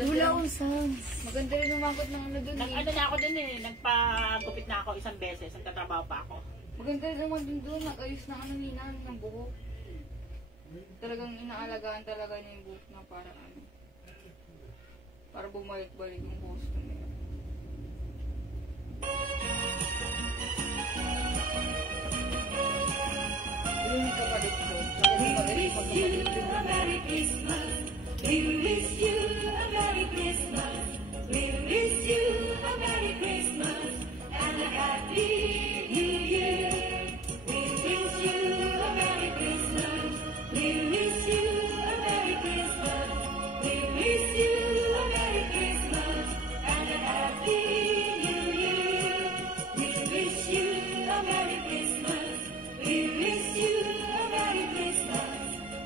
Wala akong sounds. Maganda rin umakot ng ano dun eh. Nag-ano na ako dun eh. Nagpagupit na ako isang beses. Nagtatrabaho pa ako. Maganda rin naman dun. Nag-ayos na ano nina ng buhok. Talagang inaalagaan talaga niya yung buhok na para ano. Para bumalik-balik yung buhok niya. Hindi ka pa dito. Merry Christmas. We wish you a Merry Christmas. We wish you a Merry Christmas and a Happy New Year. We wish you a Merry Christmas. We wish you a Merry Christmas. We wish you a Merry Christmas and a Happy New Year. We wish you a Merry Christmas. We wish you a Merry Christmas.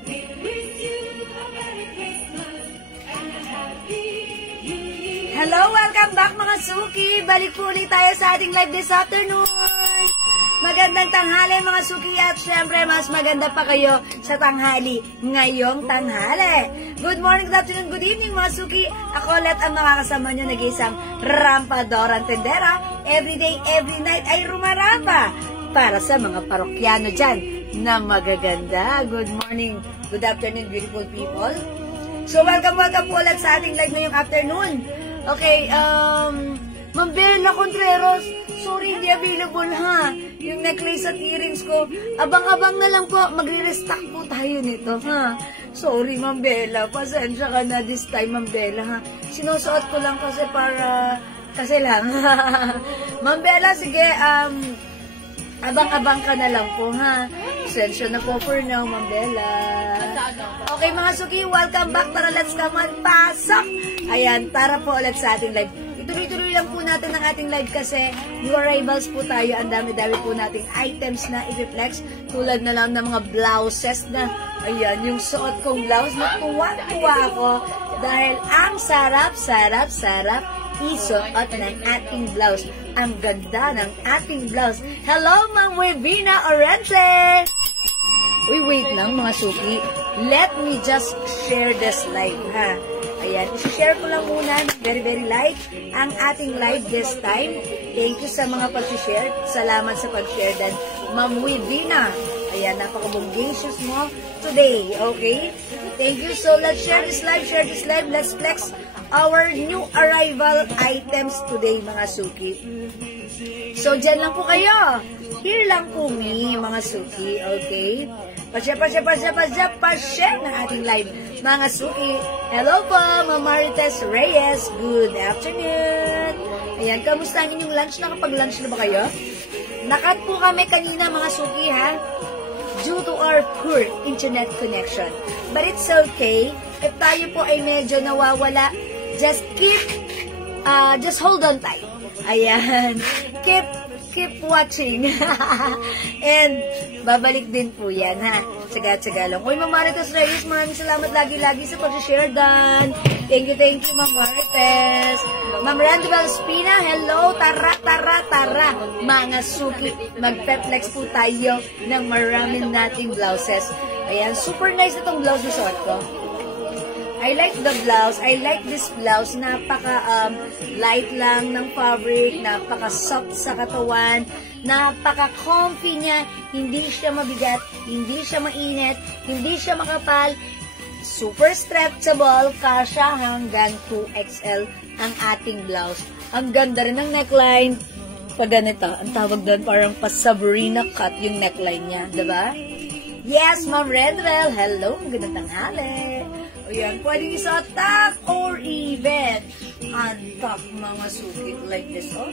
We wish you a Merry Christmas and a Happy New Year. Hello, welcome back mga suki. Balik po ulit tayo sa ating live this afternoon. Magandang tanghali mga suki at syempre mas maganda pa kayo sa tanghali ngayong tanghali. Good morning, good afternoon, good evening mga suki. Ako ulit ang makakasama nyo nag-iisang rampadora tendera. Every day, every night ay rumarapa para sa mga parokyano dyan na magaganda. Good morning, good afternoon, beautiful people. So, welcome po ulit sa ating live ngayong afternoon. Okay, Ma'am Bella Contreras, sorry, hindi available ha. Yung necklace at earrings ko, abang-abang na lang po, magre-restock po tayo nito ha. Sorry, Ma'am Bella, pasensya ka na this time, Ma'am Bella ha. Sinusuot ko lang kasi kasi lang. Ma'am Bella, sige, abang-abang ka na lang po, ha? Pasensya na po for now, Ma'am Bella. Okay, mga suki, welcome back. Tara, let's come on, pasok! Ayan, tara po ulit sa ating live. Ituloy-tuloy lang po natin ang ating live kasi new arrivals po tayo. Ang dami-dami po nating items na i-reflex. Tulad na lang ng mga blouses na, ayan, yung suot kong blouse. Natuwa-tuwa ako dahil ang sarap isuot ng ating blouse. Ang ganda ng ating blouse. Hello, Ma'am Webina Orense! Uy, wait lang mga suki. Let me just share this live, ha? Ayan, isi-share ko lang muna very light ang ating live this time. Thank you sa mga pag-share. Salamat sa pag-share din. Ma'am Webina. Ayan, napaka-bongacious mo today, okay? Thank you. So, let's share this live, Let's flex our new arrival items today, mga suki. So, dyan lang po kayo. Here lang po me, mga suki, okay? Pa-share ng ating live, mga suki. Hello po, Ma'am Marites Reyes. Good afternoon. Ayan, kamusta ang inyong lunch? Nakapag-lunch na ba kayo? Nakat po kami kanina, mga suki, ha? Due to our poor internet connection. But it's okay. If tayo po ay medyo nawawala, just hold on tight. Ayan. Keep watching. And babalik din po yan, ha? Tsaga-tsaga lang. Uy, Ma'am Marites Reyes, maraming salamat lagi-lagi sa pag-share dan. Thank you, Ma'am Marites. Ma'am Randibel Spina, hello. Tara. Mga suki, magpe-flex po tayo ng maraming nating blouses. Ayan, super nice itong blouse na suot ko. I like the blouse. I like this blouse. Napaka-light lang ng fabric. Napaka-soft sa katawan. Napaka-comfy niya. Hindi siya mabigat. Hindi siya mainit. Hindi siya makapal. Super stretchable. Kasya hanggang 2XL ang ating blouse. Ang ganda rin ng neckline. Pag ganito, ang tawag doon parang pa-Sabrina cut yung neckline niya. Diba? Yes, Ma'am Redwell. Hello. Magandang tanghali. Ayan, pwedeng isuot top or even on top, mga suki like this, oh.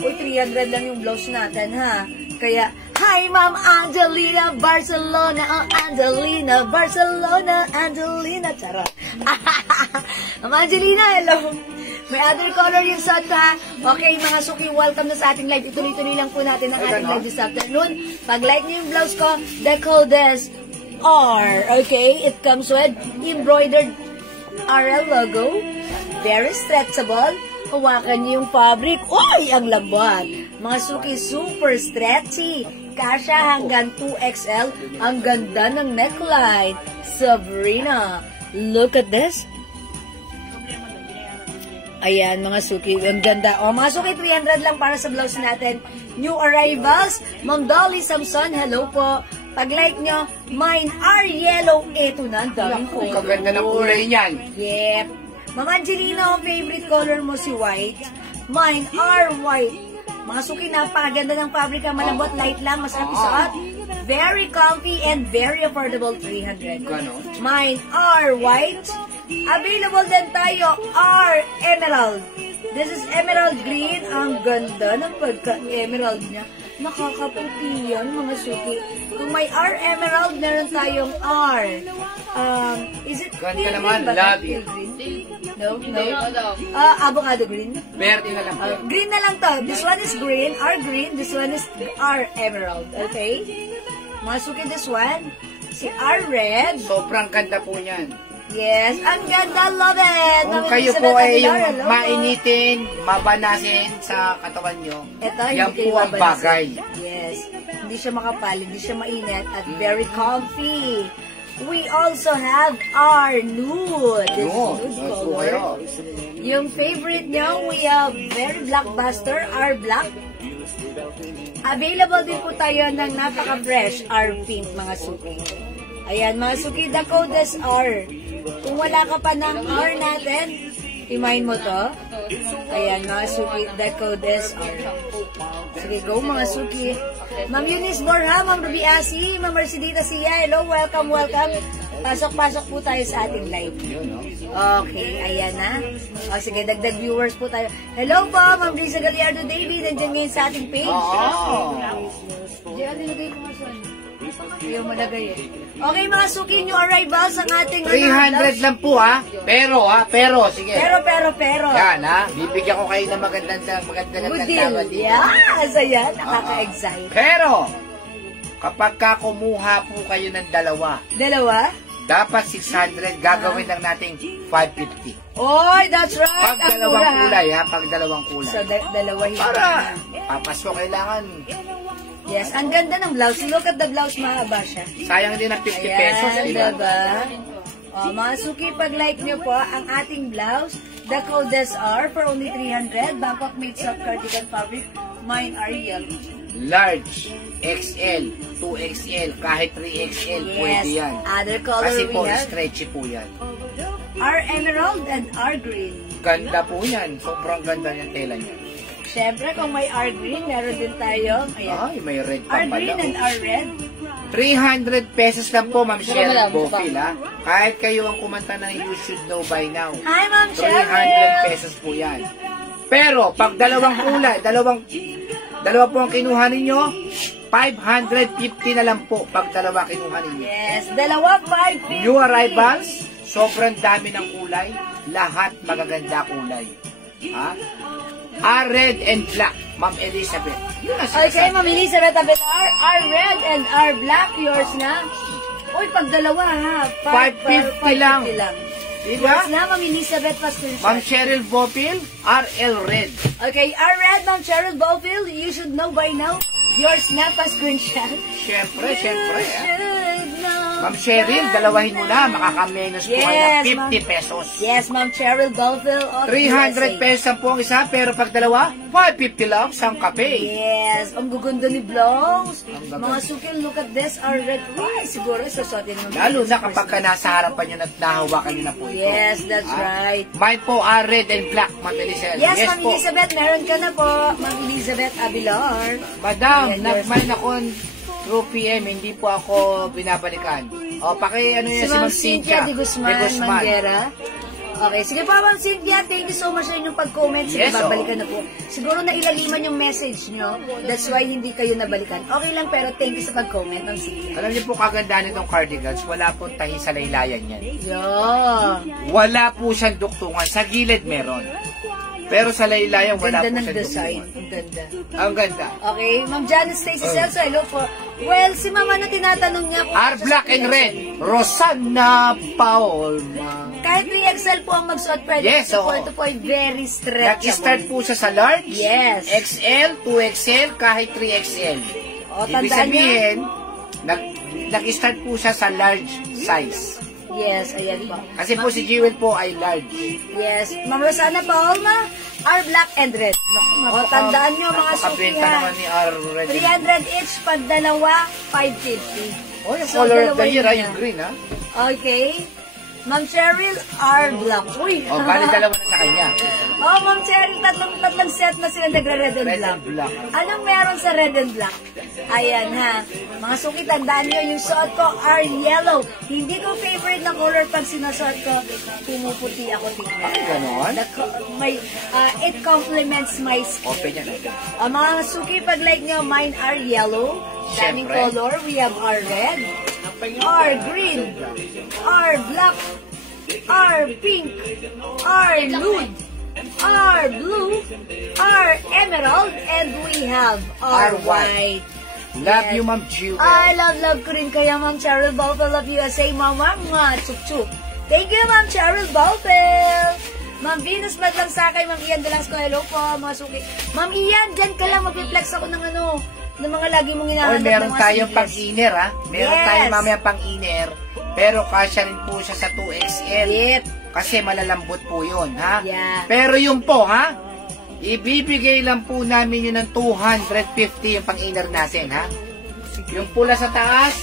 Uy, 300 lang yung blouse natin, ha? Kaya, hi, Ma'am Angelina Barcelona, oh, Angelina Barcelona, Angelina, charot. Ma'am Angelina, hello. May other color yung suot, ha? Okay, mga suki, welcome na sa ating live. Ituloy-tuloy lang po natin ang ating live this afternoon. Pag like niyo yung blouse ko, the code is R, okay? It comes with embroidered RL logo. Very stretchable. Hawakan niyo yung fabric. Uy, ang lambot. Mga suki, super stretchy. Kasya hanggang 2XL. Ang ganda ng neckline. Sabrina. Look at this. Ayan, mga suki. Ang ganda. O, mga suki, 300 lang para sa blouse natin. New arrivals. Ma'am Dolly Samson, hello po. Pag-like nyo, mine are yellow. Ito na, ang daming Kung color. kaganda ng kulay niyan. Yep. Ma'am Angelina, favorite color mo si white. Mine are white. Mga suki, napakaganda ng pabrika. Malambot, light lang, masarap isuot. Very comfy and very affordable, 300. Ganon. Mine are white. Available din tayo, are emerald. This is emerald green. Ang ganda ng pagka-emerald niya. Nakakaputi yan, mga suki. Kung may R emerald, meron tayong R. Is it Ganda pale naman, green ba? love Pale it. green? No, no. Madam. Avocado green. Verde na lang po. Green na lang to. This one is green, R green. This one is R emerald. Okay? Mga suki, this one. Si R red. Sobrang ganda po niyan. Yes, ang ganda, love it! Kung Ma'am kayo Elizabeth po ay Aguilar, hello po. mainitin, mabanasin sa katawan nyo, Ito, yan hindi po kayo ang mabansin. bagay. Yes. Hindi siya makapal, hindi siya mainit, at very comfy. We also have our nude. This Nude, nude nude po color. kayo. Yung favorite nyo, we have very blockbuster, our black. Available din po tayo ng napaka-fresh, our pink, mga suki. Ayan, mga suki, the code is R. Kung wala ka pa ng R natin, i-mind mo to. Ayan, mga suki, the code is R. Sige, go mga suki. Ma'am Eunice Borja, Ma'am Ruby Asi, Ma'am Mercedita Sia, hello, welcome, welcome. Pasok-pasok po tayo sa ating live. Okay, ayan na. O, sige, dagdag viewers po tayo. Hello po, Ma'am Risa Gallardo David, nandiyan ngayon sa ating page. Oo. Diyan, nilagay ko nga saan. Ayaw malagay eh. Okay, mga suki, new arrivals ang ating 300 lang po pero, sige. Pero. Yan bibigyan ko kayo ng magandang Good deal. tama dito. Yes, ayan. Nakaka-excite. Pero, kapag kumuha po kayo ng dalawa, dapat 600, gagawin lang natin 550. Oy, that's right. Pag Ang dalawang mura. kulay, pag dalawang kulay. So, dalawa hindi. Para, papasko kailangan. Yes, ang ganda ng blouse. Look at the blouse, mahaba siya. Sayang din ang 50 pesos, Ayan, di ba? diba? O, mga suki, pag-like nyo po ang ating blouse, the code is R for only 300. Bangkok made soft cardigan fabric. Mine are yellow. Large, XL, 2XL, kahit 3XL, pwede yan. Other color Kasi we po, have stretchy po yan. R emerald and R green. Ganda po yan. Sobrang ganda yung tela niya. Siyempre, kung may R green, meron din tayo. Ayan. Ay, may red R pa green and pala. R red. 300 pesos lang po, Ma'am Cheryl Malam, Bofil, ha? Kahit kayo ang kumanta ng You Should Know By Now. Hi, Ma'am 300 Cheryl. pesos po yan. Pero, pag dalawang kulay, dalawa po ang kinuha ninyo, 550 na lang po pag dalawa kinuha ninyo. Yes, dalawa, 550. New arrivals, sobrang dami ng kulay, lahat magaganda kulay. Ha? Red and black, Ma'am Elizabeth. Yun ang Okay, sinasabi. Ma'am Elizabeth Abelar, R red and R black, yours na. Uy, pag dalawa ha, 550 lang. Diba? Yours na, Ma'am Elizabeth Pascual. Ma'am Cheryl Bofil, RL Red. Okay, R red, Ma'am Cheryl Bowfield, you should know by now. Yours na, pa-screenshot. Siyempre, siyempre. Should know Ma'am Cheryl, dalawahin mo na, makakamenos po kayo Yes, ng Ma'am. 50 pesos. Yes, Ma'am Cheryl Bowfield. of 300 USA. pesos po ang isa, pero pag dalawa, 550 lang sa kape. Yes, ang gugundo ni Blancs. gaganda. Mga sukil, look at this, R red. Ay, siguro susuotin mo. Lalo na kapag ka nasa harapan nyo at nahawakan nyo na po ito. Yes, that's Ah, right. Mine po, red and black, Ma'am Elizabeth. Yes, Ma'am po. Elizabeth, meron ka na po. Ma'am Elizabeth Abilar. Madam, Ayan, nagmine ako 2 p.m. Hindi po ako binabalikan. O, ano Si yan, Ma'am Cynthia de Guzman, Manguera. Okay, sige po, Ma'am Cynthia, thank you so much sa inyong pag-comment. Sige, Yes, babalikan na po. Siguro nailaliman yung message nyo. That's why hindi kayo nabalikan. Okay lang, pero thank you sa pag-comment, Ma'am Cynthia. Alam niyo po kagandaan nitong cardigans, wala po tahi sa laylayan yan. Yeah. Wala po siyang duktungan. Sa gilid meron. Pero sa laylayan, wala Ganda po ng siyang design. duktungan. Ang ganda. Ang ganda. Okay, Ma'am Janice Stacy Celso, hello po. Well, si Mama na tinatanong niya kung... R black and red. Rosana Paolma. Kahit 3XL po ang magsuot, pwede. Yes, oo. Ito po ay very stretchable. Nag-start po siya sa large, Yes. XL, 2XL, kahit 3XL. O, Ibig tandaan sabihin, nag-start po siya sa large size. Yes, ayan po. Kasi po si Jewel po ay large. Yes. Ma'am Rosana Paulma, are black and red. O, tandaan nyo mga suki Napakabenta ha. naman ni R. Red. 300 each, pag dalawa, 550. Oh, yung So, color of dalawa the year, yun ay yung na. green, ha? Okay. Ma'am Cheryl, are black. Uy. Oh, bali dalawa na sa kanya. Oh, Ma'am Cheryl, tatlong set na sila nagre-red and Red black. and black. Anong meron sa red and black? Ayan ha. Mga suki, tandaan nyo, yung suot ko are yellow. Hindi ko favorite na color pag sinusuot ko. Pumuputi ako tingnan. Ay, ganon? It complements my skin. Open yan. Mga suki, pag like nyo, mine are yellow. Daming Siyempre. color. We have our red, our green, our black, our pink, our nude, our blue, our emerald, and we have our Our white. white. Love Yes. you, Ma'am Jewel. I love ko rin kaya Ma'am Cheryl Baupel of USA, Mama, chup chup. Thank you, Ma'am Cheryl Baupel. Ma'am Venus Maglangsakay, Ma'am Ian Delangs ko, hello po, mga suki. Ma'am Ian, dyan ka lang, mag-flex ako ng ng mga lagi mong Oy, hinahanap. meron mga tayong singles. pang-inner, ha? Meron Yes. tayong mamaya pang-inner. Pero kasya rin po siya sa 2XL. Yep. Kasi malalambot po yun, ha? Yeah. Pero yung po, ha? Ibibigay lang po namin yun ng 250 yung pang-inner natin, ha? Yung pula sa taas,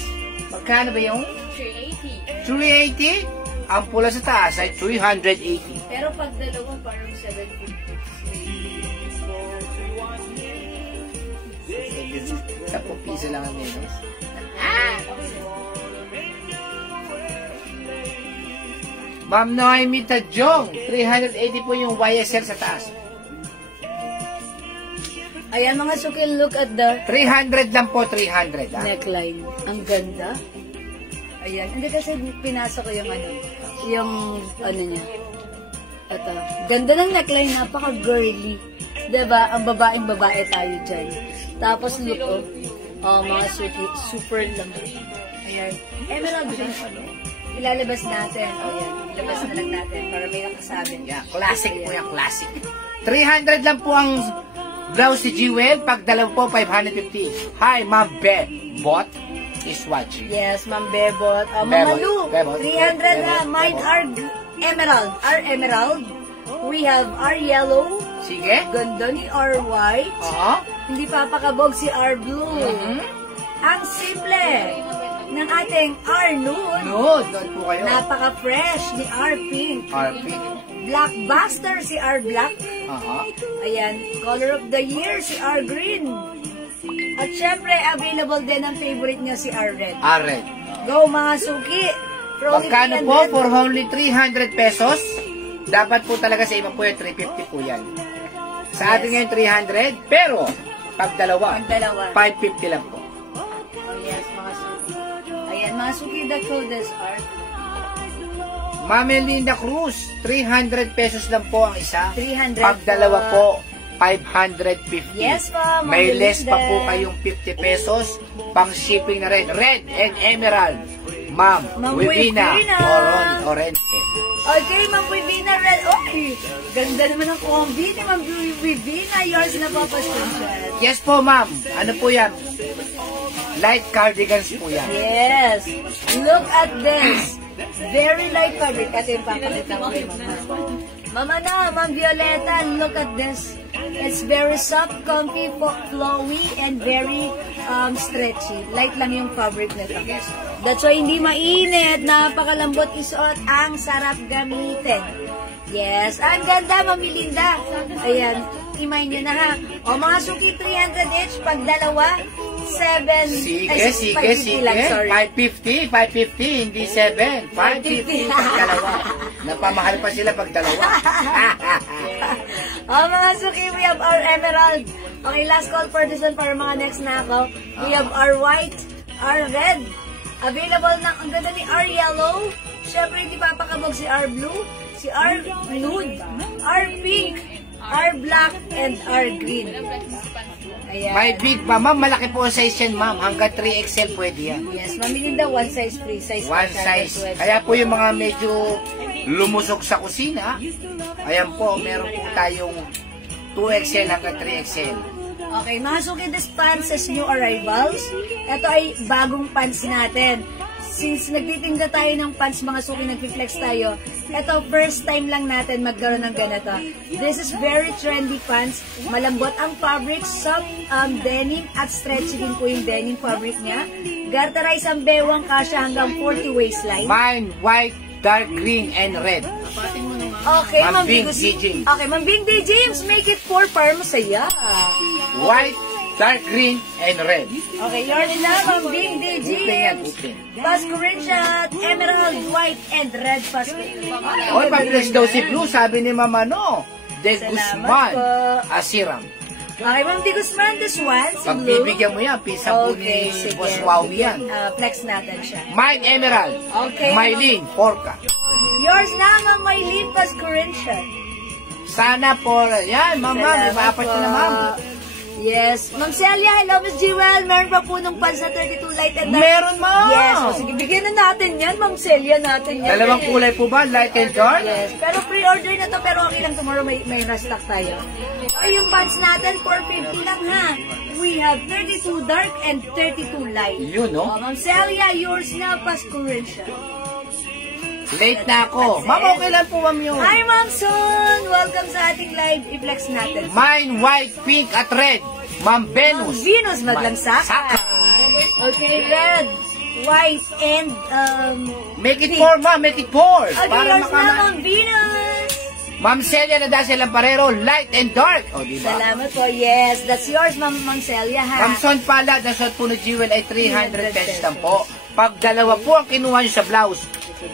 magkano ba yung? 380. 380? Ang pula sa taas ay 380. Pero pag dalawa, parang 750. 10 piso lang ang menos. Ma'am Noemi Tadjong, 380 po yung YSL sa taas. Ayan mga suki, look at the 300 lang po, 300. Ha? neckline. Ang ganda. Ayan. Hindi kasi pinasok ko yung niya. Ito. Ganda ng neckline, napaka-girly. Diba? Ang babaeng babae tayo dyan. Tapos look, mga suki, super lambot. Ayan. Emerald green. Ilalabas natin. Ayan. Ilabas na lang natin para may nakasabi. Yeah, classic po yan, classic. 300 lang po ang blouse si Jewel. Pag dalawa po, 550. Hi, Ma'am Be. Bot is watching. Yes, Ma'am Bebot. Mama Bebot, Lu, Bebot, 300 na. Bebot, Mine Bebot. are emerald. Our emerald. We have our yellow. Sige. Ganda ni our white. Oo. Hindi papakabog si our blue. Ang simple ng ating our nude. Nude po kayo. Napaka-fresh ni our pink. RP. Blockbuster si our black. Aha. Ayan, color of the year si our green. At syempre, available din ang favorite niya si our red. Red. Go mga suki! For only Magkano 300. po? For only 300 pesos. Dapat po talaga sa iba po yung 350 po yan. Sa atin ngayon 300, pero pag dalawa, Pag dalawa. 550 lang po. Oh yes, mga suki. Ayan, mga suki, the codes are Ma'am Melinda Cruz, 300 pesos lang po ang isa. 300 Pag dalawa po. po, 550. Yes po, Ma'am May less pa Melinda. po kayong 50 pesos pang shipping na red. Red and emerald. Ma'am Wivina Wivina. Orense. Okay, Ma'am Wivina Red. Okay, ganda naman ang combi ni Ma'am Wivina. Yours na po, pasensya. Yes po, ma'am. Ano po yan? Light cardigans po yan. Yes. Look at this. Very light fabric. Ito yung papakita ko kay Mama. Mama na, Ma'am Violeta, look at this. It's very soft, comfy, flowy, and very stretchy. Light lang yung fabric nito. That's why hindi mainit. Napakalambot isuot. Ang sarap gamitin. Yes. Ang ganda, Ma'am Melinda. Ayan. Imay nyo na ha. O mga suki, 300 each. Pag dalawa, 7. Sige. 550 lang, sorry. 550, hindi 7. 550 pag dalawa. Napamahal pa sila pag dalawa. O mga suki, we have our emerald. Okay, last call for this one para mga next na ako. We have our white, our red. Available na, ang ganda ni our yellow. Siyempre, hindi papakabog si our blue, si our nude, our pink, our black, and our green. Ayan. May big pa, ma'am. Malaki po ang size yan, ma'am. Hanggang 3XL pwede yan. Yes, mamili daw one size free. Size One size. Kaya po yung mga medyo lumusok sa kusina, ayan po, meron po tayong 2XL hanggang 3XL. Okay, mga suki, this pants is new arrivals. Ito ay bagong pants natin. since nagtitinda tayo ng pants, mga suki, nag-flex tayo, ito, first time lang natin magkaroon ng ganito. This is very trendy pants. Malambot ang fabric, soft denim, at stretchy din po yung denim fabric niya. Garterize ang bewang, kasya hanggang 40 waistline. Mine, white, dark green, and red. Okay, Ma'am Ma'am Bing Bing D. James. Okay, Ma'am Bing D. James, make it 4 para masaya. White, dark green, and red. Okay, yours na, Ma'am Bing D. Open yan, James. open. Pascurin shot, emerald, white, and red pascurin. Oy, pag-dress daw si Blue, sabi ni Mama, no. De Salamat Guzman, po. Asiram. Okay, Ma'am D. Guzman, this one, si Blue. Pagbibigyan mo yan, pisa po ni sige. Boss Wowie yan. Flex natin siya. Mine, Emerald. Okay. Mylene, Porca. Yours na, Ma'am Mylene, pascurin shot. Sana po, yan, Ma'am, may maapat po. na, Ma'am. Yes. Ma'am Celia, hello, Miss Jewel. Meron pa po ng pants na 32 light and dark. Meron, Ma'am. Yes. O, sige, bigyan na natin yan, Ma'am Celia natin yan. Dalawang kulay po ba? Light and dark? Yes. Pero pre-order na to, pero okay lang, tomorrow may restock tayo. O, yung pants natin, 450 lang ha. We have 32 dark and 32 light. Yun, no? O, Ma'am Celia, yours na, pascurin siya. Late na ako. Ma'am, okay lang po, Ma'am, yun. Hi, Ma'am Son! Welcome sa ating live. I-flex natin. Mine, white, pink, at red. Ma'am Venus. Venus, maglangsaka. Saka. Okay, red, white, and Make it pink. 4, Ma'am. Make it 4. Okay, yours na, Ma'am Venus. Ma'am Celia na dahil Lamparero, light and dark. O, diba? Salamat po. Yes, that's yours, Ma'am Celia, ha? Ma'am Son pala, nasot po ni Jewel ay 300 pesos lang po. Pag dalawa po ang kinuha nyo sa blouse,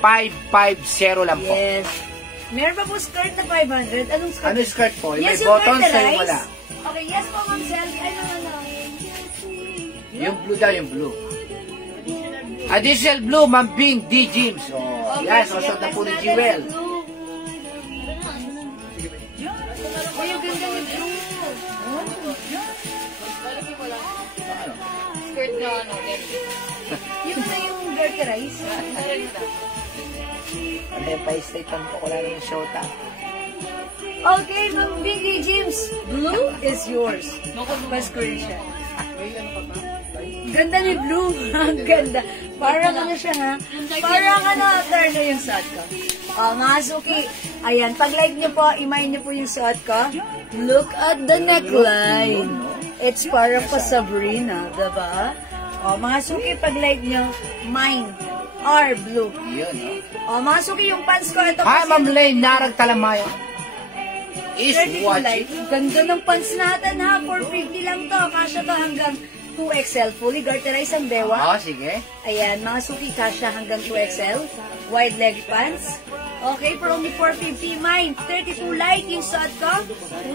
550 lang po. Yes. Meron pa po skirt na 500. Anong skirt? Ano skirt po? May Yes, yung buttons sa'yo garterize. wala. Okay, yes po, Ma'am Celia. Ano. Yung blue daw, yung blue. Additional blue, Ma'am Bing D. James. Oh, yes, sige, nasot na po ni flex Jewel. natin yung blue. Oh, yung ganda ni blue. Skirt na ano, Yung na yung garterize. Ano yung pa-state lang po, wala naman shota. Okay, Ma'am Bing D. James. Blue is yours. Pascurin siya. Ganda ni Blue. Ang ganda. Parang ano siya, ha? Parang ano, turn na yung suot ko. Mga suki, ayan, pag-like niyo po, imayin niyo po yung suot ko. Look at the neckline. It's para pa Sabrina, diba? Mga suki, pag-like niyo, mine are blue. Yun, oh. Mga suki, yung pants ko, ito Hi, Ma'am Lane, Narag Talamaya. Is 32 light. watching. Ganda ng pants natin ha. 450 lang to. Kasya to hanggang 2XL. Fully garterized ang dewa. Oh, sige. Ayan, mga suki, kasya hanggang 2XL. Wide leg pants. Okay, for only 450. Mine, 32 light yung suot ko.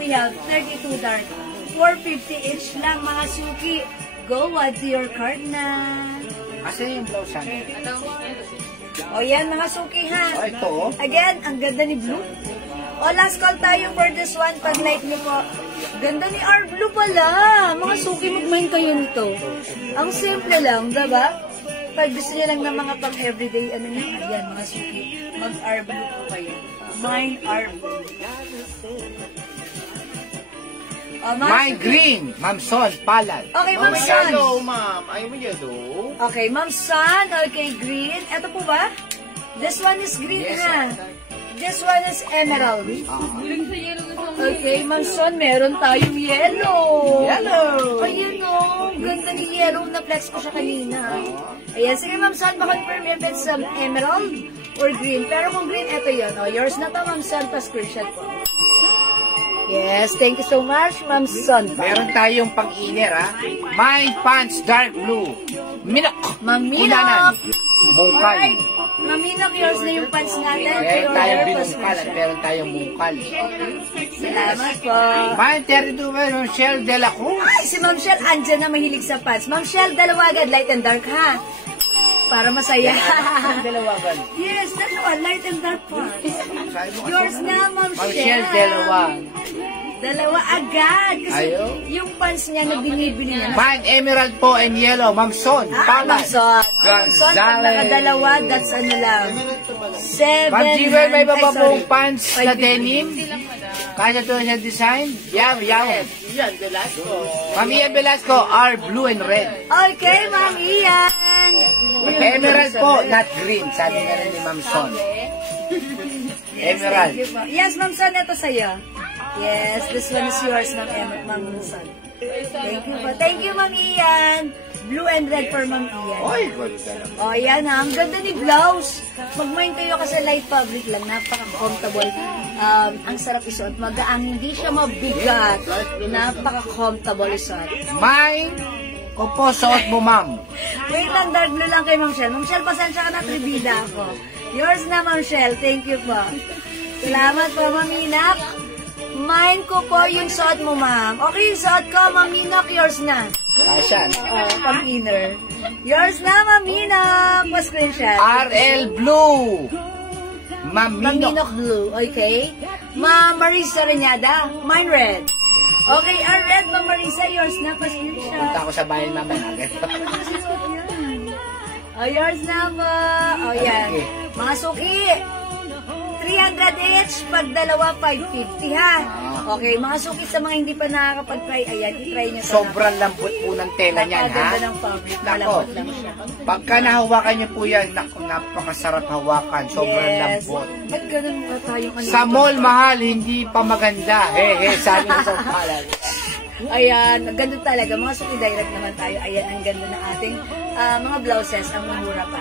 We have 32 dark. 450 each lang, mga suki. Go, add to your cart na. Asan yung blouse natin? O yan, mga suki ha. Oh, ito, oh. Again, ang ganda ni Blue. O, last call tayo for this one. Pag-like niyo po. Ganda ni R Blue pala. Mga suki, mag-mine kayo nito. Ang simple lang, diba? Pag gusto niyo lang ng mga pang-everyday, ano na, ayan, mga suki. Mag-R Blue po kayo. Mine R Blue. O, mga Mine suki. green, Ma'am Son, palad. Okay, Ma'am Son. ma'am. Ayaw mo yellow. Okay, Ma'am Son. Okay, green. Ito po ba? This one is green, Yes, ha? This one is emerald. Okay, Ma'am Son, meron tayong yellow. Yellow. Ayun o, ganda ni yellow. Na-flex ko siya kanina. Ayan, sige Ma'am Son, confirm if it's emerald or green. Pero kung green, eto yun. O, yours na to, Ma'am Son, pa-screenshot po. Yes, thank you so much, Ma'am Son. Meron tayong pang-inner, ha? Mine pants, dark blue. Minok. Ma'am Minok. Unanan. Mungkal. Alright, Ma'am Minok, yours na yung pants natin. Meron tayong Pre-order, binungkal at pa-screenshot. meron tayong mungkal. Salamat po. Mine 32 by Michelle De La Cruz. Ay, si Ma'am Shell, andyan na mahilig sa pants. Ma'am Shell, dalawa agad, light and dark, ha? Para masaya. Dalawagan. Yes, dalawa, light and dark pants. Sabi mo, Yours na, Ma'am Shell. Michelle dalawa. Dalawa agad. Kasi Ayaw. yung pants niya na binibili niya. Mine emerald po and yellow. Ma'am Son, Ma'am palad. Son. Ma'am Son, pag nakadalawa, that's ano lang. 700. Ma'am Jewel, may bababong Ay, sorry. pants na 550. denim. Kaya to sa design? Yam. Ma'am Ian Velasco are blue and red. Okay, Ma'am Ian. Emerald po, not green. Sabi nga rin ni Ma'am Son. Emerald. Thank you po. Yes, Ma'am Son, ito sa'yo. Yes, this one is yours, Ma'am Son. Thank you po. Thank you, Ma'am Ian. Blue and red for Ma'am Ian. Oy, ganda naman. O, yan ha. Ang ganda ni blouse. Mag-mind kayo kasi light fabric lang. Napaka-comfortable. Ang sarap isuot. Magaang, hindi siya mabigat. Napaka-comfortable isuot. Mine, ko po, suot mo, ma'am. Wait lang, dark blue lang kay Ma'am Shell. Ma'am Shell, pasensya ka na, tribida ako. Yours na, Ma'am Shell. Thank you po. Salamat po, Ma'am Inak. Mine ko po yung suot mo, ma'am. Okay, yung suot ko, Ma'am Inak, yours na. Asan? Pang-inner. Yours na, Ma'am Inak. Pa-screenshot. RL Blue. Ma'am Ma'am Minok. Minok blue, okay? Ma'am Marisa Renyada, mine red. Okay, our red, Ma'am Marisa, yours na, pa-screenshot. Punta ako sa bayan mamaya. Oh, yours na po. Oh, yan. Mga suki. 300 each, pag dalawa, 550 ha. Okay, mga suki sa mga hindi pa nakakapag-try, ayan, i-try nyo. Sobrang lambot po ng tela niyan, ha? Napakaganda ng fabric, malambot lang siya. Pagka nahawakan niyo po yan, napakasarap hawakan. Sobrang lambot. Ba't ganun ba tayong ano? Sa mall, mahal, hindi pa maganda. Sabi ng pagpalan. Ayan, ganda talaga. Mga suki direct naman tayo. Ayan, ang ganda ng ating mga blouses. Ang mumura pa.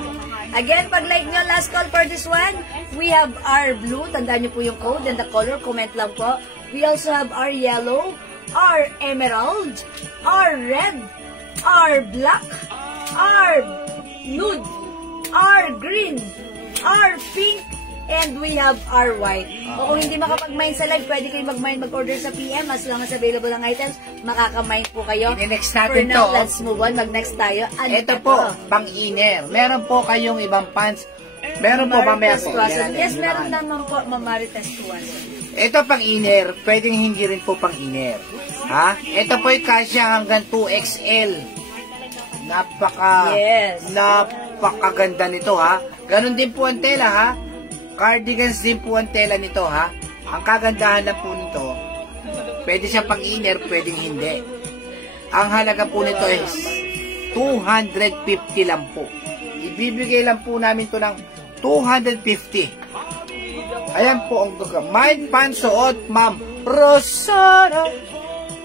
Again, pag like nyo, last call for this one, we have our blue. Tandaan nyo po yung code and the color. Comment lang po. We also have our yellow, our emerald, our red, our black, our nude, our green, our pink, and we have our white. O kung hindi makapag-mine sa live, pwede kayo mag-order sa PM. As long as available ang items, makaka-mine po kayo. I-next For natin now, to. let's move on. Mag-next tayo. Ano Ito po, pang-inner. Meron po kayong ibang pants. Meron po, mamaya po. Yes, meron naman po, Mamarites Tuwason. Ito pang-inner, pwedeng hindi rin po pang-inner. Ha? Ito po yung kasya hanggang 2XL. Napakaganda nito, ha? Ganon din po ang tela, ha? Cardigans din po ang tela nito, ha? Ang kagandahan lang po nito, pwede siya pang-inner, pwedeng hindi. Ang halaga po nito is 250 lang po. Ibibigay lang po namin to ng 250. Ayan po ang gaga. Mine pansuot, Ma'am Rosana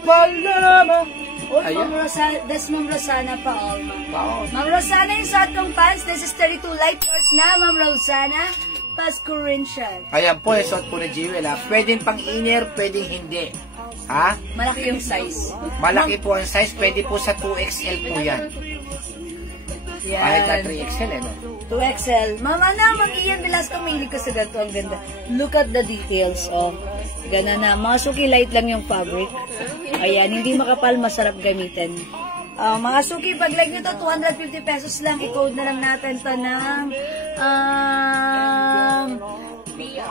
Palama. Ma'am Rosana, that's Ma'am Rosana pa all. Ma'am Rosana, yung suot kong pants, this is 32 light yours na, Ma'am Rosana. Pas-Corinthian. Ayan po, yung suot po ni Jewel, ha? Pwedeng pang-inner, pwedeng hindi. Ha? Malaki yung size. Malaki po ang size, pwede po sa 2XL po yan. Kahit na 3XL, eh, no? 2XL. Mama na, Ian Velasco, mahilig ko sa ganito. Ang ganda. Look at the details. Oh, gana na. Mga suki light lang yung fabric. Ayan, hindi makapal, masarap gamitin. Mga suki, pag like nyo to, 250 pesos lang. I-code na lang natin to ng Pia.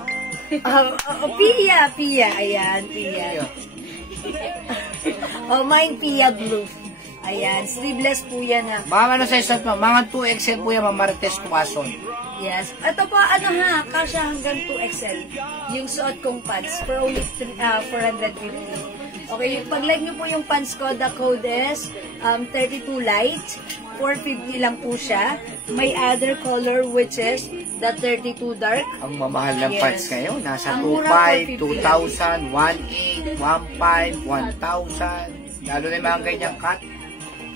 Ayan, Pia. Mine Pia Blue. Ayan, sleeveless po yan ha. Mga sa isot mo, mga 2XL po yan, Mamarites Tuwason. Yes. Ito po, kasya hanggang 2XL. Yung suot kong pants for only 450. Okay, pag like nyo po yung pants ko, the code is 32 light. 450 lang po siya. May other color which is the 32 dark. Ang mamahal ng pants ngayon, nasa Ang mura, 2,500, 2,000, 1,800, 1,500, 1,000. Lalo na yung mga ganyang cut.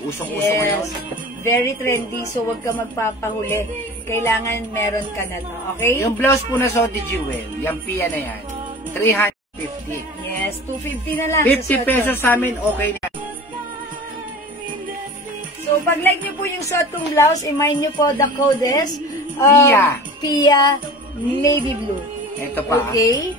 Usong-uso ngayon. Very trendy, so wag ka magpapahuli. Kailangan meron ka na to, okay? Yung blouse po na Sodi Jewel, yung Pia na yan, 350. Yes, 250 na lang. 50 pesos sa amin, okay na. So, pag like nyo po yung suot kong blouse, i-mind nyo po, the code is Pia Navy Blue. Ito pa. Okay?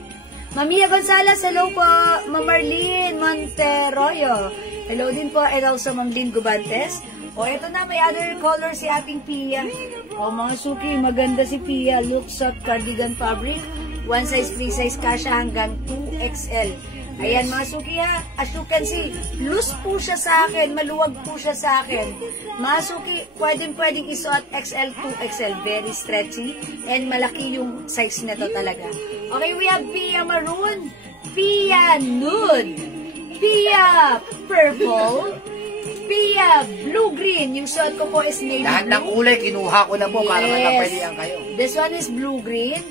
Mamia Gonzalez, hello po. Ma'am Marlene Monteroyo. Hello din po. And also, Ma'am Lynn Gubantes. Ito na, may other color si ating Pia. Mga suki, maganda si Pia. Look, soft cardigan fabric. One size, free size, kasha hanggang 2XL. Ayan, mga suki ha. As you can see, loose po siya sa akin. Maluwag po siya sa akin. Mga suki, pwedeng isuot XL, 2XL. Very stretchy. And malaki yung size na to talaga. Okay, we have Pia Maroon, Pia Nude, Pia Purple, Pia blue-green. Yung suot ko po is navy Lahat ng blue. kulay, kinuha ko na po para matapalian kayo. This one is blue-green.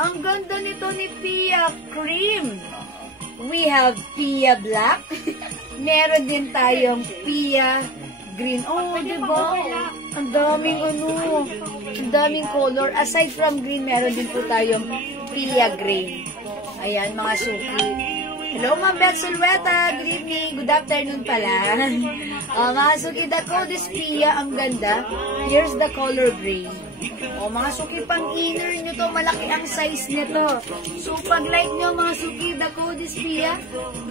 Ang ganda nito ni Pia cream. We have Pia black. Meron din tayong Pia green. Oh, diba? Ang daming ang daming color. Aside from green, meron din po tayong Pia green. Ayan, mga suki. Hello, Ma'am Beth Sulweta. Good evening. Good afternoon pala. Mga suki, the code is Pia. Ang ganda. Here's the color gray. Mga suki, pang inner nyo to. Malaki ang size nito. So, pag like nyo, mga suki, the code is Pia.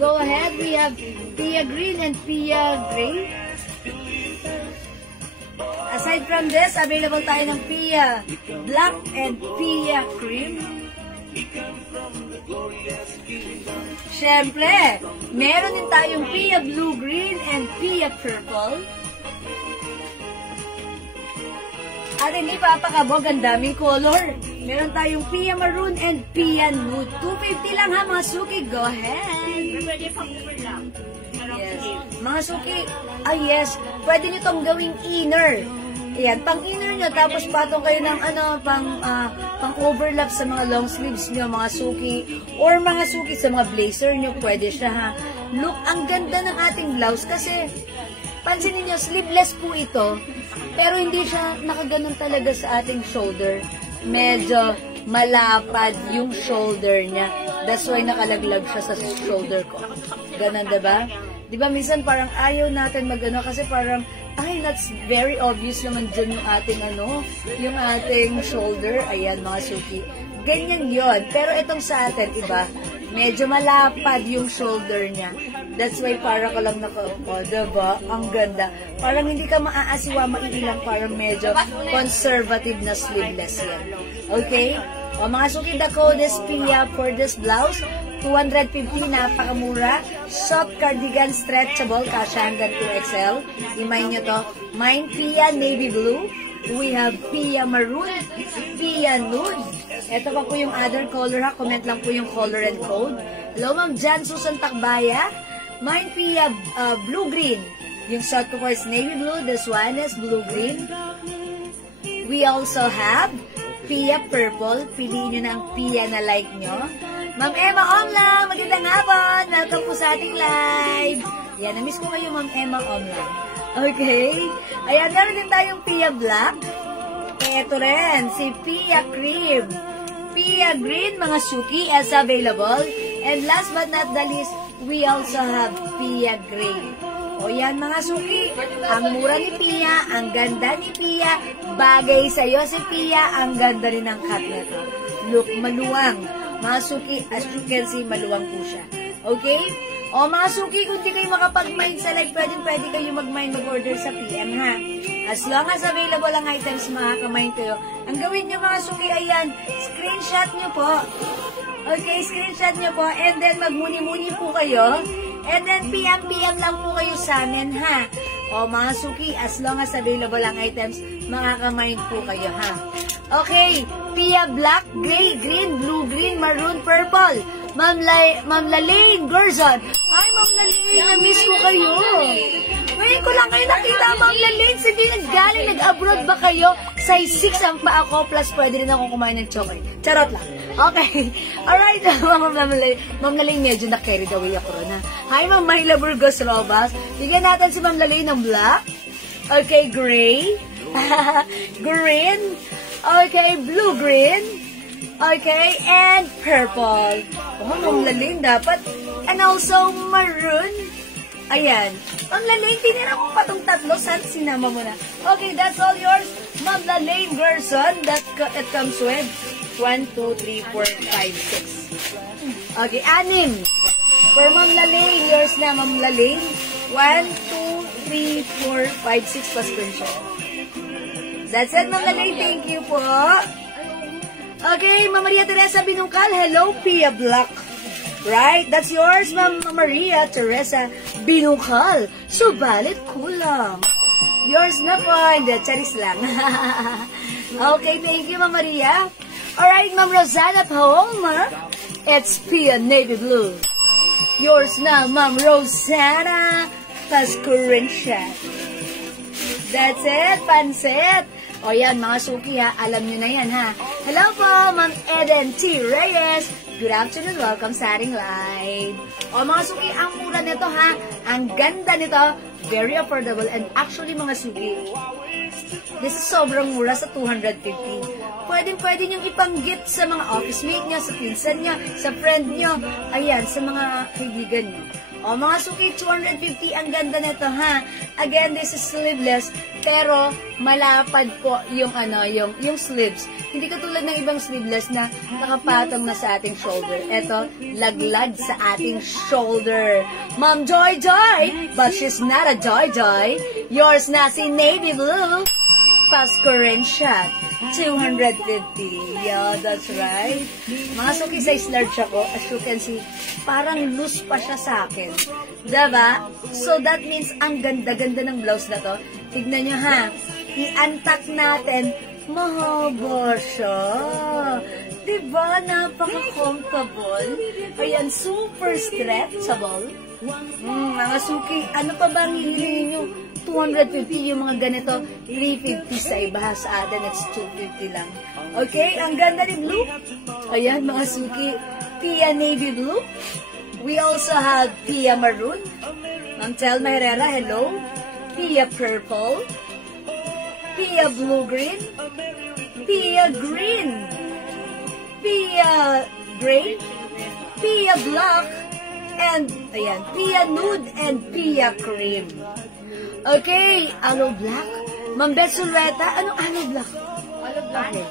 Go ahead. We have Pia green and Pia gray. Aside from this, available tayo ng Pia black and Pia cream. Siyempre, meron din tayong Pia blue-green and Pia purple. At hindi papakabog, ang daming color. Meron tayong Pia maroon and Pia nude. 250 lang ha, mga suki. Go ahead. Pwede pang overlap. Yes. Mga suki, yes, pwede nyo tong gawing inner. Ayan, pang inner nyo, tapos patong kayo ng pang overlap sa mga long sleeves nyo, mga suki, or mga suki sa mga blazer nyo, pwede siya ha. Look, ang ganda ng ating blouse kasi, pansinin nyo, sleeveless po ito, pero hindi siya nakaganon talaga sa ating shoulder. Medyo malapad yung shoulder niya. That's why nakalaglag siya sa shoulder ko. Ganon, diba? Diba, minsan parang ayaw natin magano kasi parang, that's very obvious naman dyan yung ating shoulder. Ayan, mga suki. Ganyan yon. Pero itong sa atin, iba, medyo malapad yung shoulder niya. That's why para ka lang nakaupo, diba? Ang ganda. Parang hindi ka maaasiwa, maiilang, parang medyo conservative na sleeveless yan. Okay? Mga suki, the code is Pia for this blouse. 250, napakamura. Soft cardigan, stretchable, kasya hanggang 2XL. Imay nyo to. Mine, Pia navy blue. We have Pia maroon, Pia nude. Ito pa po yung other color ha. Comment lang po yung color and code. Hello, Ma'am Jan Susan Takbaya. Mine, Pia blue-green. Yung suot ko po is navy blue. This one is blue-green. We also have Pia purple. Piliin nyo na ang Pia na like nyo. Ma'am Emma Omlang, magandang hapon. Welcome po sa ating live. Yan, na-miss ko kayo, Ma'am Emma Omlang. Okay. Ayan, meron din tayong Pia black. Ito rin, si Pia cream. Pia green, mga suki, as available. And last but not the least, we also have Pia gray. O yan, mga suki, ang mura ni Pia, ang ganda ni Pia, bagay sa'yo si Pia, ang ganda rin ng cut nito. Look, maluwang. Mga suki, as you can see, maluwang po siya. Okay? O mga suki, kung di kayo makapag-mind sa live, pwede kayo mag-mind mag-order sa PM ha. As long as available ang items, makaka-mind kayo. Ang gawin nyo mga suki, ayan, screenshot nyo po. Okay, screenshot nyo po, and then magmuni-muni po kayo. And then PM lang po kayo sa amin ha. O mga suki, as long as available ang items, makaka-mind po kayo ha. Okay, Pia black, gray, green, blue, green, maroon, purple. Ma'am Lalaine Gerzon. Hi, Ma'am Lalaine, na-miss ko kayo. Ngayon ko lang kayo nakita, Ma'am Lalaine. Sige, nag-abroad ba kayo? Size 6 ang pa ako, plus pwede rin akong kumain ng chocolate. Charot lang. Okay. Alright, Ma'am Lalaine, medyo na-carried away ako ron, ha. Hi, Ma'am Myla Burgos Robas. Bigyan natin si Ma'am Lalaine ng black. Okay, gray. Green. Okay, blue-green. Okay, and purple. Oh, Ma'am Lalaine, dapat. And also, maroon. Ayan. Ma'am Lalaine, tinira mo pa itong tatlo. Saan sinama mo na? Okay, that's all yours. Ma'am Lalaine Gerson. It comes with 1, 2, 3, 4, 5, 6. Okay, 6. For Ma'am Lalaine, yours na, Ma'am Lalaine. 1, 2, 3, 4, 5, 6 pa screenshot. That's it, Ma'am Lalaine. Thank you po. Okay, Ma'am Maria Teresa Binungkal. Hello, Pia Black. Right? That's yours, Ma'am Maria Teresa Binungkal. Subalit kulang. Yours na po. Hindi, charis lang. Okay, thank you, Ma'am Maria. Alright, Ma'am Rosana Paloma. It's Pia Navy Blue. Yours na, Ma'am Rosana Pascurencia. That's it, pansit. O yan, mga suki ha, alam nyo na yan ha. Hello po, Ma'am Eden T. Reyes. Good afternoon, welcome sa ating live. O mga suki, ang mura nito ha, ang ganda nito, very affordable, and actually mga suki, this is sobrang mura sa 250. Pwede niyong ipang-gift sa mga office mate niya, sa pinsan niya, sa friend niyo, ayan, sa mga kaibigan niyo. O mga suki, 250 ang ganda nito ha. Again, this is sleeveless, pero malapad po yung yung sleeves. Hindi katulad ng ibang sleeveless na nakapatong na sa ating shoulder. Ito, laglag sa ating shoulder. Ma'am Joy Joy, but she's not a Joy Joy. Yours na si Navy Blue. Pascurencia, 250. Yeah, that's right. Mga suki, size large ako. As you can see, parang loose pa siya sa akin. Diba? So, that means ang ganda-ganda ng blouse na to. Tignan nyo ha. I-untuck natin. Mahaba siya. Diba? Napaka-comfortable. Ayan, super stretchable. Mga suki, ano pa ba ang hihilingin nyo? 250 yung mga ganito, 350 sa iba. Sa atin, it's 250 lang. Okay, ang ganda ni Blue. Ayan, mga suki, Pia Navy Blue. We also have Pia Maroon. Ma'am Telma Herrera, hello. Pia Purple. Pia Blue Green. Pia Green. Pia Gray. Pia Black. And, ayan, Pia Nude and Pia Cream. Okay, Aloe Black. Ma'am Beth Sulweta, anong Aloe Black? Aloe Black? Okay.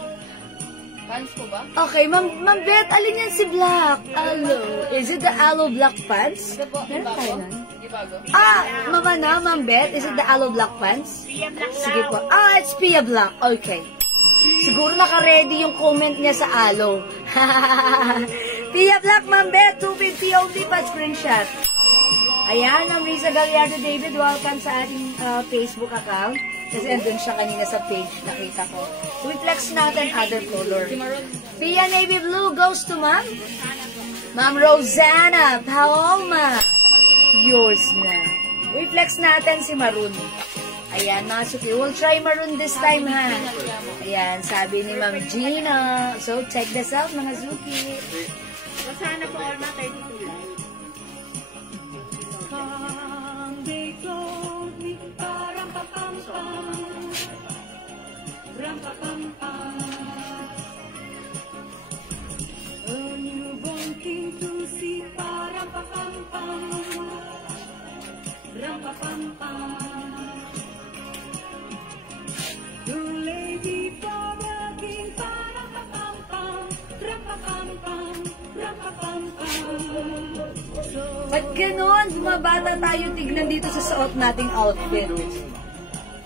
Pants ko ba? Okay, Ma'am Beth, alin yan si Black? Aloe. Is it the Aloe Black pants? Ito po, Meron tayo nun? Hindi bago. Ma'am Beth, is it the Aloe Black pants? Pia Black Sige po. It's Pia Black. Okay. Siguro naka-ready yung comment niya sa Aloe. Pia Black, Ma'am Beth, 250 only pa screenshot. Ayan, ang Risa Gallardo David, welcome sa ating Facebook account. Kasi andun siya kanina sa page, nakita ko. Reflex natin other color. Pia Navy Blue goes to Ma'am. Ma'am Rosanna Paloma. Yours na. Reflex natin si Maroon. Ayan, mga suki. We'll try Maroon this time, ha. Ayan, sabi ni Ma'am Gina. So, check this out, mga suki. Sana po all na 32 lang. They told me, ram-pa-pam-pam, ram-pa-pam-pam. A newborn king to see, ram-pa-pam-pam, ram-pa-pam-pam. The lady for the king, ram-pa-pam-pam, ram-pa-pam-pam, ram-pa-pam-pam. Ba't ganon? Bumabata tayo, tignan dito sa suot nating outfit.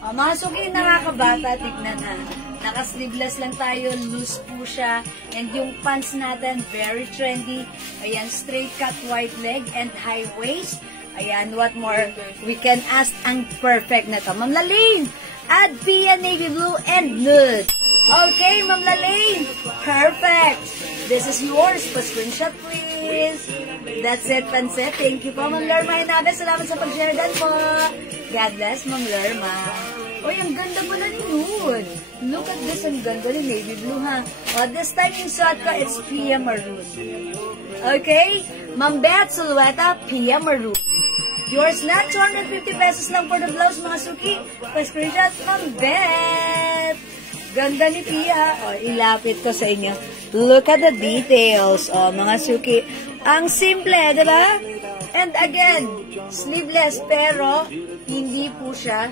Mga suki, nakakabata, tignan ha. Naka-sleeveless lang tayo, loose po siya. And yung pants natin, very trendy. Ayan, straight cut white leg and high waist. Ayan, what more? We can ask ang perfect na to. Ma'am Laling, add Pia Navy Blue and Nude. Okay, Ma'am Laling, perfect. This is yours. Pa-screenshot, please. That's it, Pansit. Thank you po, Ma'am Lerma Hinabe. Salamat sa pag-share dan po. God bless, Ma'am Lerma. Uy, ang ganda mo na ni Nude. Look at this, ang ganda ni Navy Blue, ha? O, this time yung suot ko, it's Pia Maroon. Okay? Ma'am Beth Sulweta, Pia Maroon. Yours na, 250 pesos lang for the blouse, mga suki. Pa-screenshot, Ma'am Beth. Ganda ni Pia. O, ilapit ko sa inyo. Look at the details. O, mga suki. Ang simple, diba? And again, sleeveless, pero hindi po siya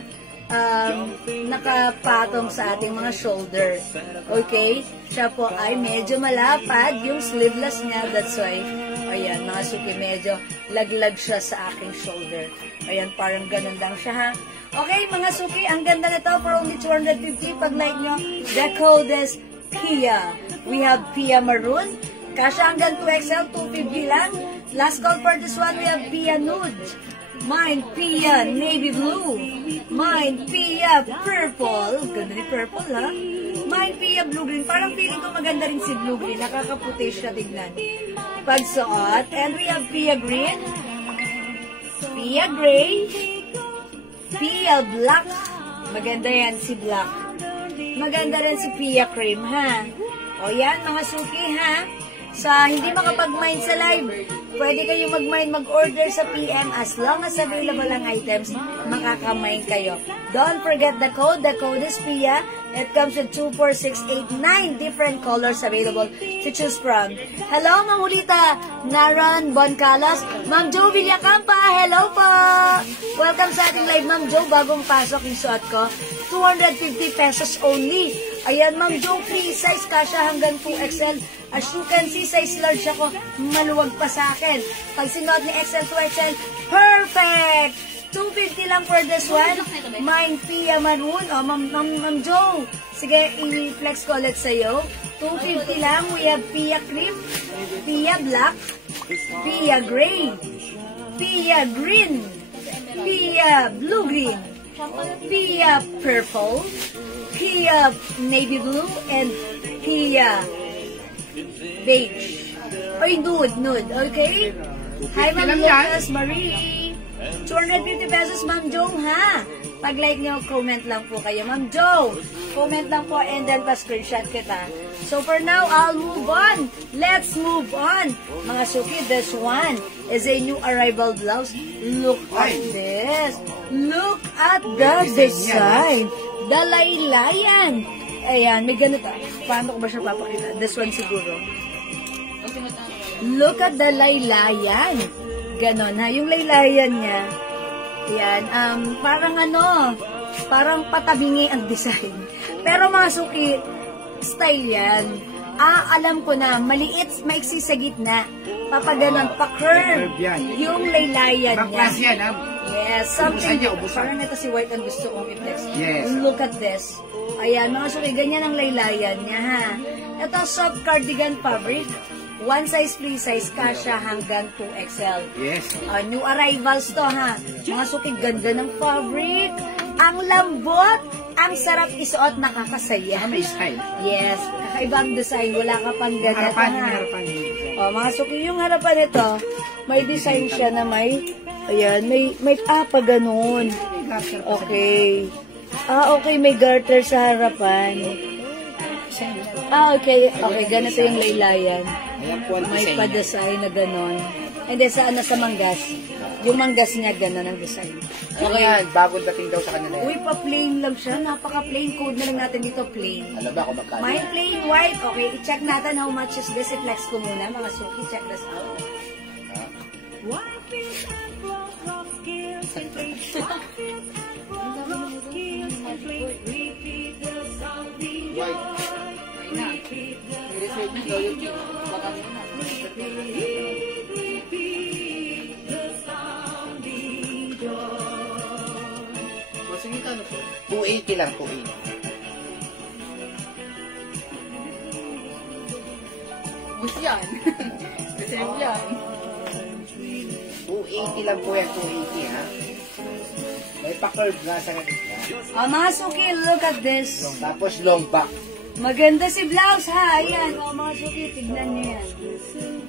nakapatong sa ating mga shoulder. Okay? Siya po ay medyo malapad yung sleeveless niya. That's why, ayan, mga suki, medyo laglag siya sa aking shoulder. Ayan, parang ganun lang siya, ha? Okay, mga suki, ang ganda nito for only 250. Pag like nyo, the code is Pia. We have Pia Maroon. Kasha hanggang 2XL, 250 lang. Last call for this one, we have Pia Nude. Mine, Pia Navy Blue. Mine, Pia Purple. Ganda ni Purple, ha? Mine, Pia Blue Green. Parang feeling ko maganda rin si Blue Green. Nakakaputi siya, tignan. Pagsuot. And we have Pia Green. Pia Gray. Pia Black. Maganda yan si Black. Maganda rin si Pia Cream, ha? O yan, mga suki, ha? Sa hindi makapag-mine sa live, pwede kayo mag-mine, mag-order sa PM as long as available ang items, makaka-mine kayo. Don't forget the code. The code is PIA. It comes with 24689 different colors available to choose from. Hello, Ma'am Julita Naran Boncalos. Ma'am Jo Villacampa, hello po! Welcome sa ating live, Ma'am Jo. Bagong pasok yung suot ko. 250 pesos only. Ayan, Ma'am Jo, free size, kasha hanggang 2XL. As you can see, size large ako, maluwag pa sa akin. Pag sinuot ni XL to XL, perfect! 250 lang for this one. Mine Pia Maroon. O, Ma'am Jo. Sige, i-flex ko ulit sa'yo. 250 lang. We have Pia Cream, Pia Black, Pia Gray, Pia Green, Pia Blue Green, Pia Purple, Pia Navy Blue, and Pia Beige. Oy, nude. Okay? Hi, Ma'am Lucas Marie. 250 pesos, Ma'am Jo, ha? Pag-like nyo, comment lang po kayo. Ma'am Jo, comment lang po and then pa-screenshot kita. So for now, I'll move on. Let's move on. Mga suki, this one is a new arrival blouse. Look at this. Look at the design. The laylayan. Ayan, may ganito. Paano ko ba siya papakita? This one siguro. Look at the laylayan. Ganon, ha? Yung laylayan niya. Yan, parang parang patabingi ang design. Pero mga suki, style yan. Alam ko na, maliit, maiksi sa gitna. Papaganon, pa-curve. Yung laylayan niya. Baklas yan, ha? Yes, something. Parang ito si White ang gusto kong i-flex. Yes. Look at this. Ayan, mga suki, ganyan ang laylayan niya, ha? Ito, soft cardigan fabric. One size, free size, kasha hanggang 2XL. Yes. New arrivals to, ha? Mga suki, ganda ng fabric. Ang lambot. Ang sarap isuot, nakakasaya. May style. Yes. Kakaibang design. Wala ka pang ganito, Harapan. Mga suki, yung harapan nito, may design siya na may, ayan, may pa ganun. Okay. Okay, may garter sa harapan. Okay. Okay, ganito yung laylayan. May pa-design na gano'n. And then sa manggas. Yung manggas niya gano'n ang design. Okay, yan, bagong dating daw sa kanila. Uy, pa-plain lang siya. Napaka-plain. Code na lang natin dito, plain. Alam ba kung magkano? May plain white. Okay, i-check natin how much is this. I-flex ko muna, mga suki. Check this out. $280 lang, $280. Bus yan. Reserve yan. $280 lang po yan, $280 ha. May pa-curve nga sa kanila. Mga suki, look at this. Tapos long back. Maganda si blouse, ha? Ayan, mga suki, tignan niyo yan.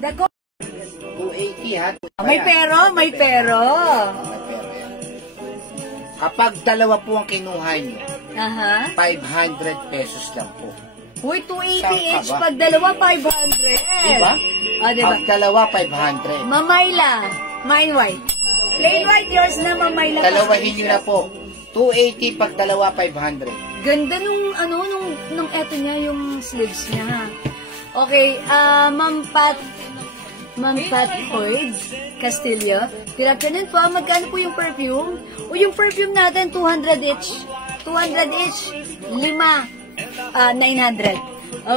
Dako. 280 ha. May pero, may pero. Kapag dalawa po ang kinuha niyo, Aha. 500 pesos lang po. Uy, 280 Saan ka each. ba? Pag dalawa, 500. Diba? Diba? Pag dalawa, 500. Mamayla. Mine white. Plain white, yours na Mamayla. Dalawahin niyo na po. 280 pag dalawa, 500. Ganda nung eto niya, yung sleeves niya, ha. Okay, Ma'am Pat Hoyd Castillo. Good afternoon po. Magkano po yung perfume? O yung perfume natin, 200 each. 200 each. 5. 900.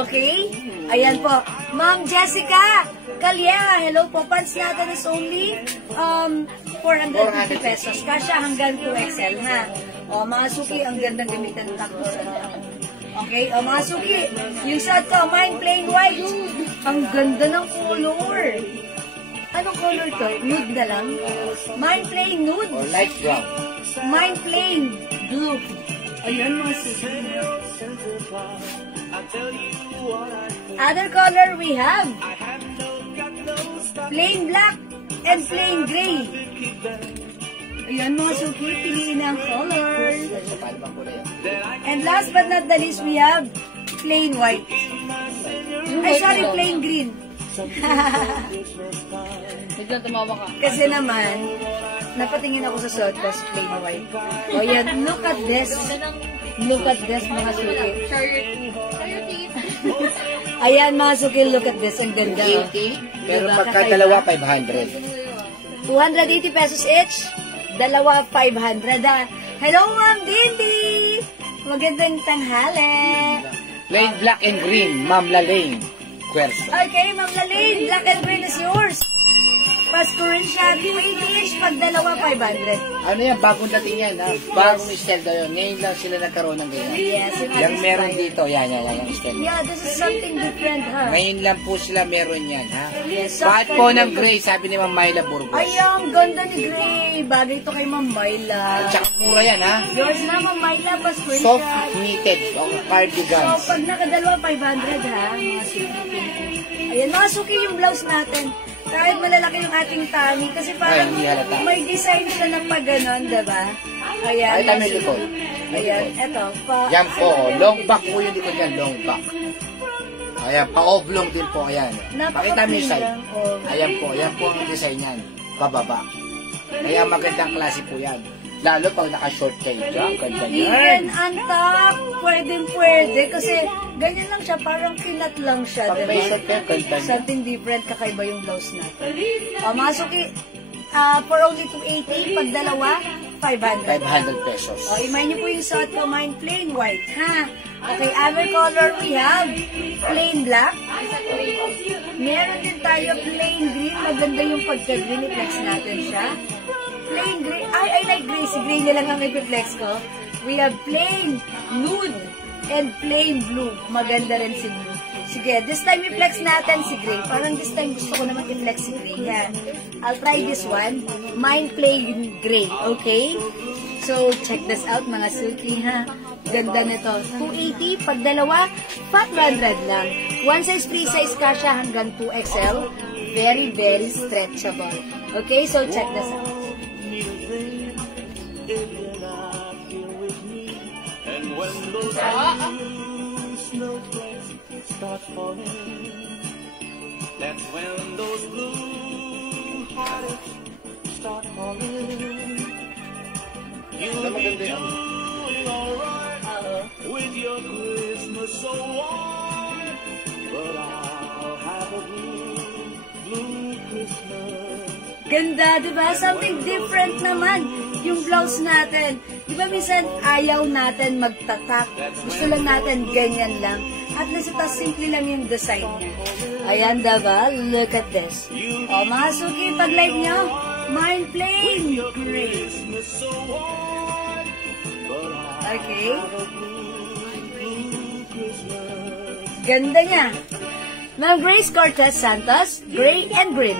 Okay? Ayan po. Ma'am Jessica Kalya. Hello po. Pants natin is only 450 pesos. Kasya hanggang 2XL, ha? O, mga suki, ang gandang gamitan ng tapos. Okay? O, mga suki, yung shot ko, mine plain white. Ang ganda ng color. Anong color to? Nude na lang? Mine plain nude. Or light brown. Mine plain blue. Ayan, mga suki. Other color we have plain black and plain gray. Ayan mga suki, piliin na ang color. Paano bang kulay yan? And last but not the least, we have plain white. Ay, sorry, plain green. Biglang tumawa ka. Kasi naman, napatingin ako sa suot, tas plain white. O yan, look at this. Look at this, mga suki. Share your teeth. Ayan, mga suki, look at this. Ang ganda. 80, pero Diba, pagka kakaiba? dalawa, 500. 280 pesos each. Dalawa, 500 ah. Hello, Ma'am Dindi! Magandang tanghali. Plain black and green, Ma'am Lalaine. Querso. Okay, Ma'am Lalaine, black and green is yours. Pasko rin siya, 280 each. Pag dalawa, 500. Ano yan, bagong dating yan, ha? Bagong style daw yun. Ngayon lang sila nagkaroon ng ganyan. Yes, yung Yung ating meron style. dito, yan, yung style. Yeah, this is something different, ha? Ngayon lang po sila meron yan, ha? Yes, Bakit soft po kind ng of- gray, sabi ni Ma'am Myla Burgos. Ay, ang ganda ni Gray. Bagay ito kay Ma'am Myla. Tsaka mura yan, ha? Yours na, Ma'am Myla, pa Soft screenshot. knitted, o So, cardigans. pag nakadalawa, 500 ha, mga suki. Ayan, mga suki yung blouse natin. Kahit malalaki yung ating tummy, kasi parang Ay, hindi halata. may design siya na pag ganon, diba? Ayan. Ay, tama mga yung likod. suki. Yung Ayan, likod. eto. Pa, Yan po, long back po yung likod yan, long back. Ayan, pa-oblong din po, ayan. Pakita mo yung side. lang. Oh. Ayan po ang design yan, pababa. Kaya magandang klase po yan. Lalo pag naka-short kayo dyan, ganda yan. Even antak, pwede. Kasi ganyan lang siya, parang kinat lang siya, Pag may diba? short kayo, ganda yan. Something different, kakaiba yung blouse natin. O, mga suki, for only 280, pag dalawa, 500. 500 pesos. O, imay niyo po yung suot ko, mine plain white, ha? Okay, other color we have plain black. Meron din tayo plain green. Maganda yung pagka-green. I-flex natin siya. Plain green. I like gray. Si gray na lang ang i-flex ko. We have plain nude and plain blue. Maganda rin si blue. Sige, this time i-flex natin si gray. Parang this time gusto ko naman i-flex si gray. Yan. I'll try this one. Mine plain gray. Okay? So, check this out mga suki, ha? Ganda nito. 280, pag dalawa, 500 lang. One size, 3 size ka siya hanggang 2XL. Very, very stretchable. Okay, so check this out. That's when those blue hearts start falling. You'll be doing alright with your Christmas so warm, but I'll have a blue Christmas. Ganda, di ba? Something different naman yung blouse natin. Di ba minsan ayaw natin magtatak. Gusto lang natin ganyan lang. At least ito, simple lang yung design niya. Ayan, diba? Look at this. O, mga suki, pag like nyo, mine plain gray. Okay. Ganda niya. Ma'am Grace Cortez Santos, gray and green.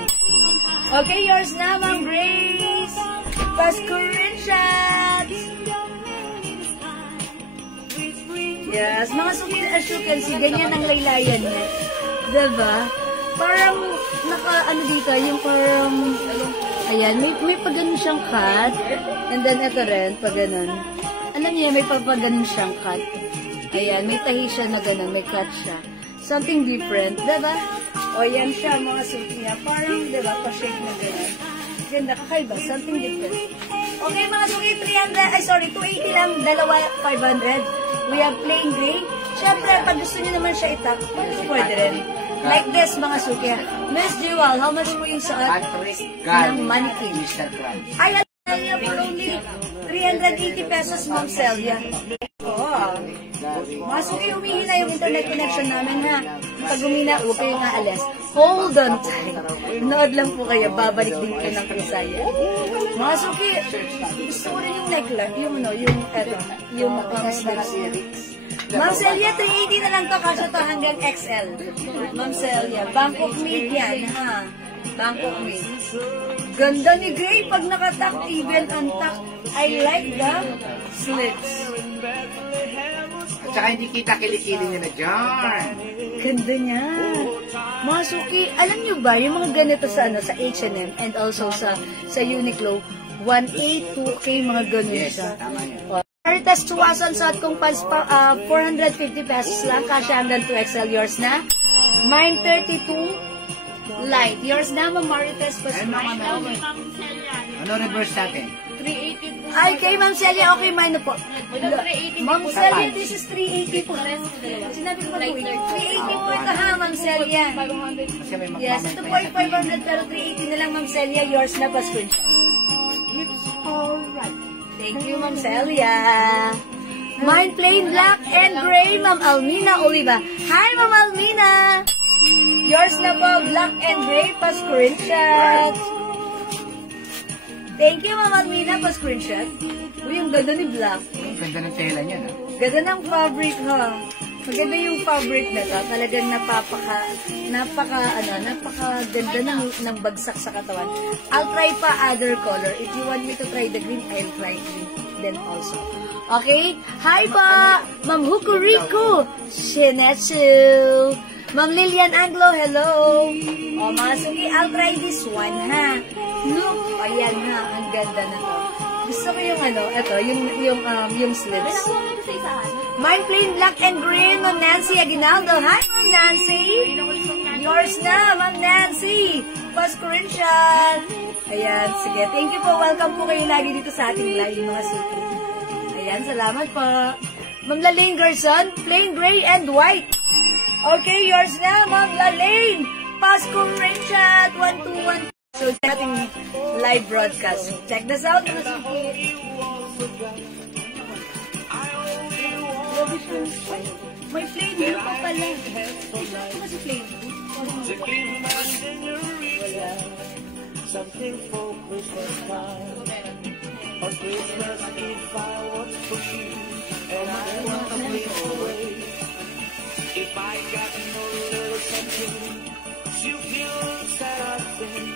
Okay, yours na, Ma'am Grace. Pasko rin shots. Yes, mga suki, as you can see, ganyan ang laylayan niya. Diba? Parang, ano dito, yung parang, ayan, may pag ganun siyang cut. And then, ito rin, pag ganun. Alam niya, may pag ganun siyang cut. Ayan, may tahi siya na ganun, may cut siya. Something different, diba? O, yan siya, mga suki niya. Parang, diba, pa-shape na ganun. Ganda, kakaiba, something different. Okay, mga suki, 280 lang, dalawa, 500. We have plain gray. Siyempre, pag gusto niyo naman siya itak, pwede rin. Like this, mga suki. Miss Jewel, how much po yung suot ng mannequin? Ay, alam niya, for only 380 pesos, Ma'am Celia. Oh. Mga suki, humihina yung internet connection namin, ha? Pag humina, huwag kayong aalis. Hold on tight. Nood lang po kayo, babalik din kayo ng Krisaya. Mga suki, gusto ko rin yung necklace, yung sleeves. Ma'am Celia, 380 na lang to, kasi to hanggang XL. Ma'am Celia, Bangkok made yan, ha? Bangkok made. Ganda ni Gray, pag nakatak, even untak. I like the slits. At saka hindi kita kilikili niya na dyan. Ganda niya. Mga suki, alam nyo ba, yung mga ganito sa H&M and also sa Uniqlo, 1A, 2K, mga ganun Yes, siya. tama yan. Marites Chuason, suot kong pants pa, 450 pesos lang. Kasya hanggang 2XL, yours na. Mine 32 light. Yours na, Ma'am Marites. Ayun, Ma'am Ano reverse natin? 380 po. Ay, kay Ma'am Celia, okay, mine na po. Madam, 380 Ma'am po. Celia, this is 380 po. Sinabi ko ba po? 380 po ito ha, Ma'am Celia. 500. Kasi may Yes, ito po ay 500 pero 380 na lang, Ma'am Celia. Yours na pa, screenshot. It's alright. Thank you, Ma'am Celia. Mine plain black and gray, Ma'am Almina Oliva. Hi, Ma'am Almina. Yours na po, black and gray pa, screenshot. Thank you, Ma'am Almina, pa, screenshot. Uy, yung ganda ni black. Ganda ng tela niya, no? Ganda ng fabric, ha? Maganda yung fabric na to. Talagang napaka-ganda ng bagsak sa katawan. I'll try pa other color. If you want me to try the green, I'll try green then also. Okay? Hi pa! Ma'am Hukuriku! Shinetsu! Ma'am Lilian Anglo, hello! O, mga suki, I'll try this one, ha? Look! Ayan, ha? Ang ganda na to. Gusto ko yung ito, yung sleeves. Mine plain black and green, Ma'am Nancy Aguinaldo. Hi, Ma'am Nancy! Yours na, Ma'am Nancy! Pa-screenshot! Ayan, sige. Thank you po. Welcome po kayo lagi dito sa ating live, mga suki. Ayan, salamat po. Ma'am Lalaine Garson, plain gray and white. Okay, yours na, Ma'am Lalaine! Pa-screenshot! 121. So, ating live broadcast. Check this out, mga suki. May plain blue pa pala. Ito kasi plain blue. Something for Christmas time. On Christmas Eve fireworks free, and I want to be away. If I got no little something, you feel sad I think.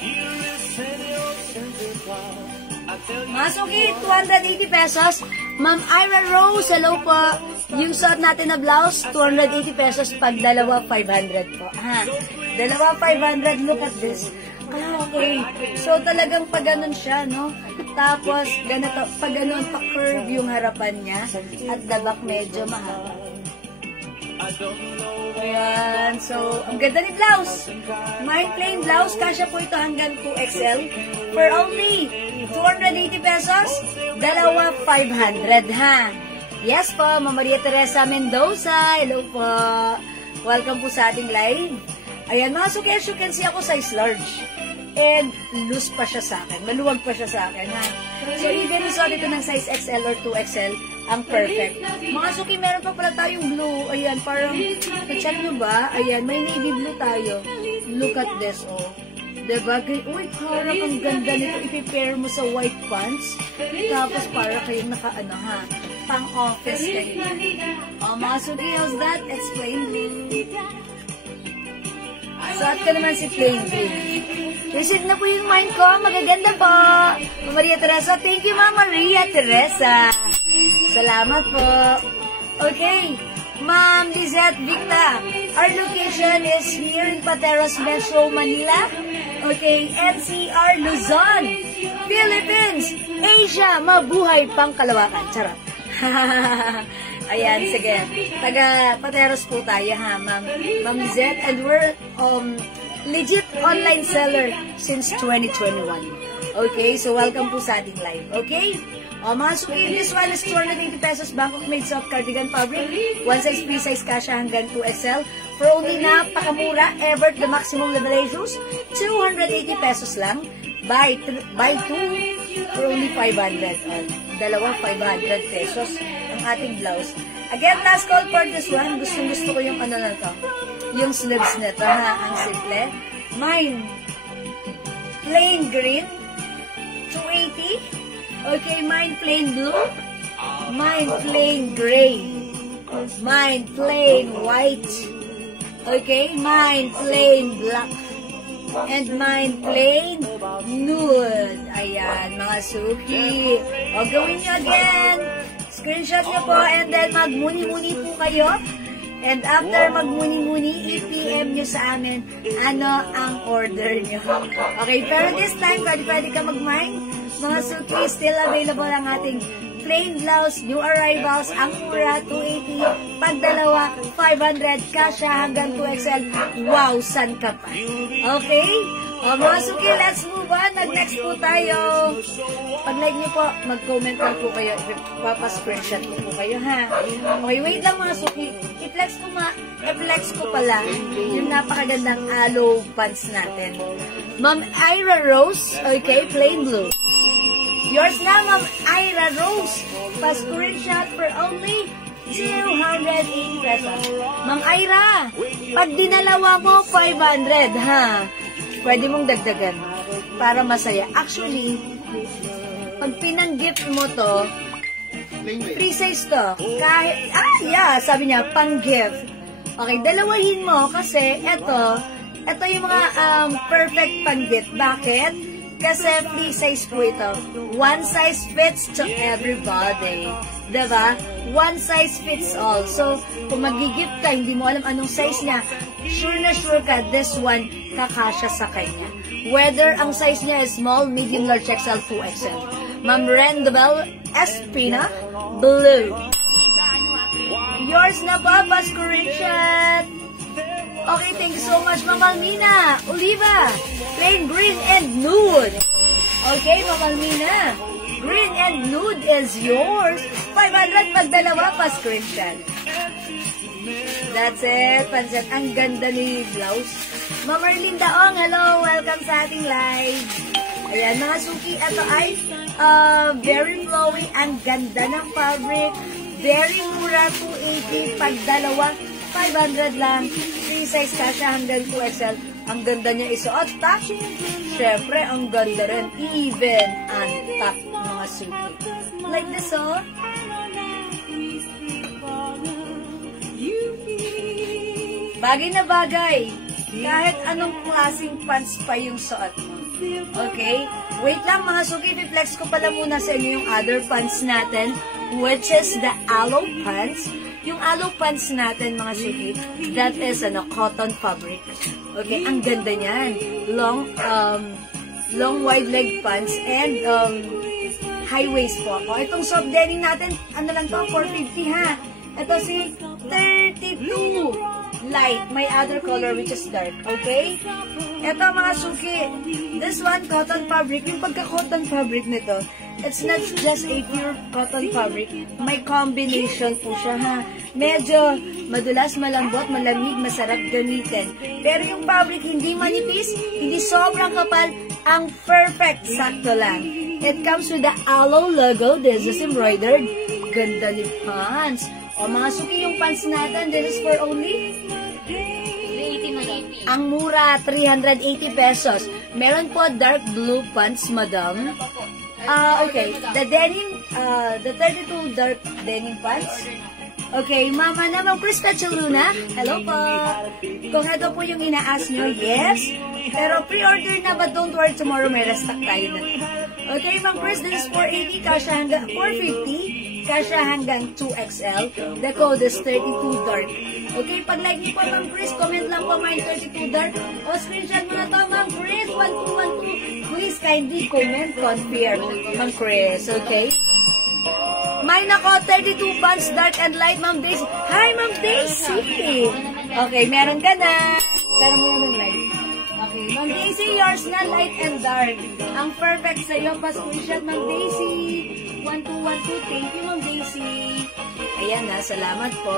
You listen your senses while I tell you. Masuki, 280 pesos. Ma'am Ira Rose, hello po. Yung suot natin na blouse, 280 pesos. Pag dalawa, 500 po. Ha? Dalawa, 500. Look at this. Ah, okay. So, talagang pag ganun siya, no? Tapos, ganito, pag ganun, pa-curve yung harapan niya. At the back, medyo mahaba. Ayan. So, ang ganda ni blouse. My plain blouse, kasya po ito hanggang 2XL. For only 280 pesos, dalawa 500, ha? Yes po, Ma'am Maria Teresa Mendoza. Hello po. Welcome po sa ating live. Ayan, mga suki, as you can see, ako size large. And loose pa siya sa akin. Maluwag pa siya sa akin, ha? So, even isuot ito ng size XL or 2XL, ang perfect. Mga suki, meron pa pala tayong blue. Ayan, parang, check nyo ba? Ayan, may navy blue tayo. Look at this, oh. Diba? Uy, parang ang ganda nito. I-pair mo sa white pants. Tapos, para kayong naka-ano, ha? Pang-office kayo. Oh, mga suki, how's that? It's plain blue. Suot ka naman si plain green. Receive na po yung mine ko. Magaganda po. Maria Teresa. Thank you, Ma'am Maria Teresa. Salamat po. Okay. Ma'am Lizette Victa. Our location is here in Pateros Metro, Manila. Okay. NCR Luzon, Philippines, Asia. Mabuhay pang Kalawakan. Charot. Ayan, sige. Taga Pateros po tayo, ha, Ma'am Lizette. And we're legit online seller since 2021. Okay, so welcome po sa ating live. Okay? Mga suki, this one is 280 pesos Bangkok made soft cardigan fabric. One size, free size kasha hanggang 2XL. For only napakamura, ever the maximum level shoes, 280 pesos lang. Buy 2 for only 500. Dalawa, 500 pesos ang ating blouse. Again, last call for this one. Gusto ko yung ano na to. Yung sleeves nito, ha? Ang simple. Mine, plain green, 280. Okay, mine plain blue. Mine plain gray. Mine plain white. Okay, mine plain black. And mine plain nude. Ayan, mga suki. O, gawin nyo again. Screenshot nyo po and then magmuni-muni po kayo. And after magmuni-muni, i-PM nyo sa amin ano ang order nyo. Okay, pero this time, pwede ka mag-mine. Mga Suki, still available ang ating plain blouse, new arrivals, ang mura, 280, pag dalawa, 500, kasha hanggang 2XL. Wow, san ka pa? Okay? O mga Suki, let's move on. Nag-next po tayo. Pag-like nyo po, mag-comment lang po kayo. Papa-screenshot po kayo, ha? Okay, wait lang mga Suki. I-flex ko pala yung napakagandang aloe pants natin. Ma'am Ira Rose, okay, plain blue. Yours na, Ma'am Ira Rose. Pa-screenshot for only 280 pesos. Ma'am Ira, pag dinalawa mo, 500, ha? Pwede mong dagdagan para masaya. Actually, pag pinang-gift mo to, free size to. Kahit, sabi niya, pang-gift. Okay, dalawahin mo kasi ito yung mga perfect pang-gift. Bakit? Kasi free size po ito. One size fits to everybody. Diba? One size fits all. So, kung mag-gift ka, hindi mo alam anong size niya, sure na sure ka, this one, kakasya sa kanya. Whether ang size niya is small, medium, large, XL, 2XL. Ma'am Rendabel Espina, blue. Yours na ba, pa-screenshot? Okay, thank you so much, Ma'am Almina. Oliva, plain green and nude. Okay, Ma'am Almina. Green and nude is yours. 500 pag dalawa pa screenshot. That's it, Pansit. Ang ganda ni blouse. Ma'am Erlinda Ong, hello. Welcome sa ating live. Ayan, mga Suki. Ito ay very flowy. Ang ganda ng fabric. Very mura, 280 pag dalawa. 500 lang. Free size kasha hanggang 2XL. Ang ganda niya isuot. Top. Siyempre, ang ganda rin. Even ang top, mga Suki. Like this, oh. Bagay na bagay. Kahit anong klaseng pants pa yung suot mo. Okay? Wait lang, mga Suki. I-flex ko pala muna sa inyo yung other pants natin, which is the aloe pants. Yung aloe pants natin, mga Suki, that is cotton fabric. Okay, ang ganda niyan. Long wide leg pants and high waist po. O, itong soft denim natin, ano lang to, 450 ha. Ito si 32 light. May other color which is dark. Okay? Ito mga Suki, this one, cotton fabric. Yung pagka-cotton fabric nito, it's not just a pure cotton fabric. May combination po siya, ha. Medyo madulas, malambot, malamig, masarap gamitin. Pero yung fabric, hindi manipis, hindi sobrang kapal, ang perfect, sakto lang. It comes with the aloe logo. This is embroidered. Ganda ni pants. O mga Suki, yung pants natin, this is for only 380 na lang. ang mura, 380 pesos. Meron po dark blue pants, madam. Okay, the denim, the 32 dark denim pants. Okay, Mama naman, Krista Chaluna. Hello po. Kung ito po yung ina-ask nyo, yes. Pero pre-order na, but don't worry, tomorrow may restock tayo na. Okay, Ma'am Chris, this is 480, kasha hanggang 450, kasha hanggang 2XL. The code is 32 dark. Okay, pag like niyo po, Ma'am Chris, comment lang po, mine 32 dark. O, screenshot mo na to, Ma'am Chris, 1212. Please kindly comment, confirm, Ma'am Chris, okay? Mine ako, 32 pants, dark and light, Ma'am Daisy. Hi, Ma'am Daisy! Okay, meron ka na. Pero muna ng light. Okay, Ma'am Daisy, yours na, light and dark. Ang perfect sa'yo, pa-screenshot, Ma'am Daisy. 1212, thank you, Ma'am Daisy. Ayan na, salamat po.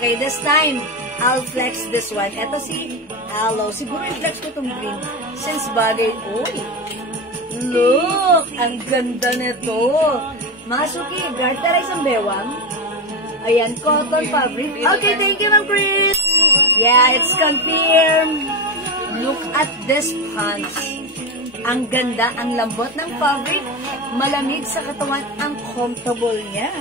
Okay, this time, I'll flex this one. Ito si Aloe. Siguro i-flex ko itong green. Since bagay, uy. Look! Ang ganda nito. Masuki, garter isang bewang. Ayan, cotton fabric. Okay, thank you, Ma'am Chris. Yeah, it's confirmed. Look at this pants. Ang ganda, ang lambot ng fabric. Malamig sa katawan, ang comfortable niya.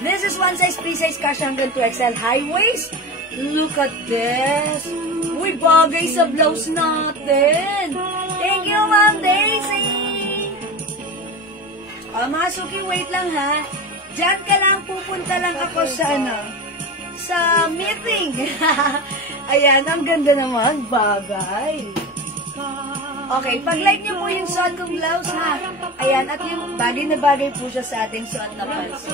This is one size, free size, kasha hanggang 2XL high waist. Look at this. Uy, bagay sa blouse natin. Thank you, Ma'am Daisy. Mga Suki, wait lang ha. Diyan ka lang, pupunta lang ako sa sa meeting. Ayan, ang ganda naman. Bagay. Okay, pag-like nyo po yung suot kong blouse, ha? Ayan, at yung bagay na bagay po siya sa ating suot na pants.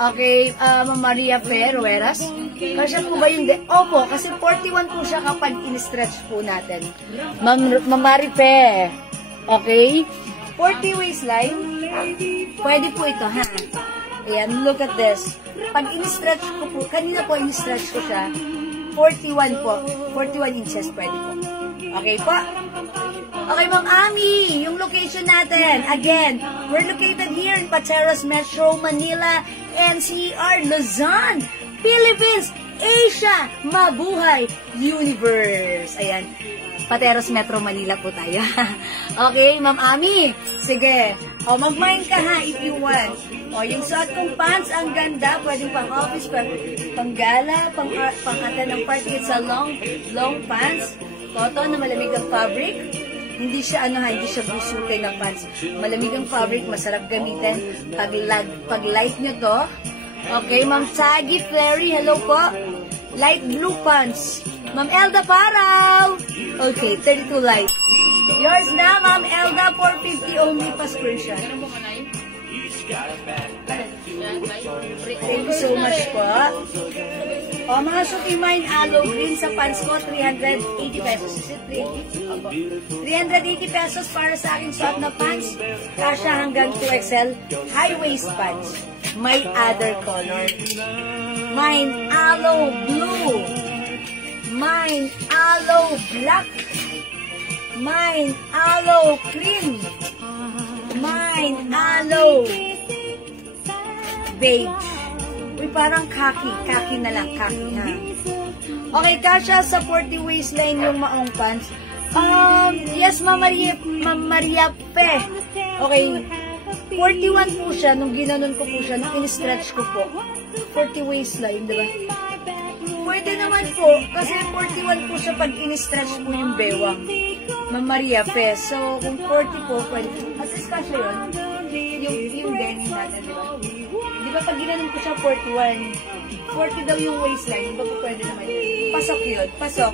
Okay, Ma'am Maria Ferreras. Kasi po ba yung... Opo, kasi 41 po siya kapag in-stretch po natin. Ma'am Maripe. Okay? 40 waistline. Pwede po ito, ha? Ayan, look at this. Pag in-stretch ko po, kanina po in-stretch ko siya, 41 po. 41 inches pwede po. Okay po? Okay, Ma'am Ami, yung location natin. Again, we're located here in Pateros Metro, Manila, NCR, Luzon, Philippines, Asia, Mabuhay, Universe. Ayan, Pateros Metro, Manila po tayo. Okay, Ma'am Ami, sige. O, mag-mind ka ha, if you want. O, yung suot kong pants, ang ganda. Pwedeng pang office, pang gala, pang-ata ng party. It's a long pants. Cotton na malamig ang fabric. Hindi siya, hindi siya busukay ng pants. Malamig ang fabric, masarap gamitin. Pag light nyo to. Okay, Ma'am Taggy Flary, hello po. Light blue pants. Ma'am Elda Paraw. Okay, 32 light. Yours na, Ma'am Elda, 450 only pa screenshot. Thank you so much po. O, mga Suki Mine Aloe Green sa pants ko, 380 pesos. Is it 380 pesos para sa aking suot na pants. Kasha hanggang 2XL. High waist pants. May other color. Mine Aloe Blue. Mine Aloe Black. Mine Aloe Cream. Mine Aloe Beige. Uy, parang khaki. Khaki na lang. Khaki, ha? Okay, kasha sa 40 waistline yung maong pants. Yes, Ma'am Maria Pe. Okay, 41 po siya nung ginanon ko po siya, nung in-stretch ko po. 40 waistline, diba? Pwede naman po, kasi 41 po siya pag in-stretch po yung bewang. Ma'am Maria Pe. So, kung 40 po, pwede. At least kasha yun. Yung denim natin, diba? Di ba pag ginanon ko siya 41, 40 daw yung waistline, di ba po pwede naman yun? Pasok yun, pasok.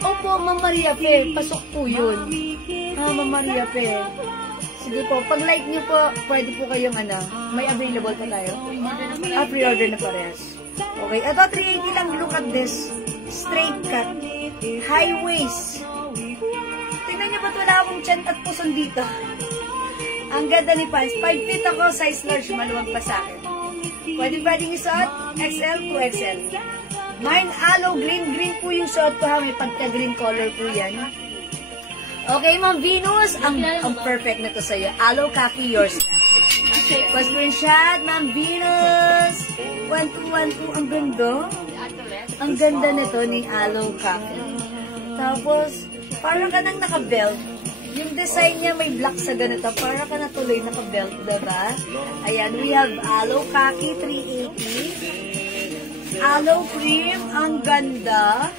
Opo, Ma'am Maria Pe, pasok po yun. Ma'am Maria Pe. Sige po, pag like nyo po, pwede po kayong may available pa tayo. Pre-order na parehas. Okay, ito 380 lang, look at this. Straight cut. High waist. Tingnan nyo ba't wala akong tiyan at puson dito? Ang ganda ni pants. 5 feet ako, size large, maluwag pa sa akin. Pwedeng isuot, XL to XL. Mine Aloe Green. Green po yung suot ko ha. May pagka-green color po yan. Okay, Ma'am Venus. Ang perfect na to sa'yo. Aloe Khaki, yours na. Pa-screenshot, Ma'am Venus. 1212. Ang ganda. Ang ganda nito ni Aloe Khaki. Tapos, parang ka nang naka-belt. Yung design niya may black sa ganito. Para ka na tuloy naka-belt, diba? Ayan, we have Aloe Khaki 380. Aloe Cream, ang ganda.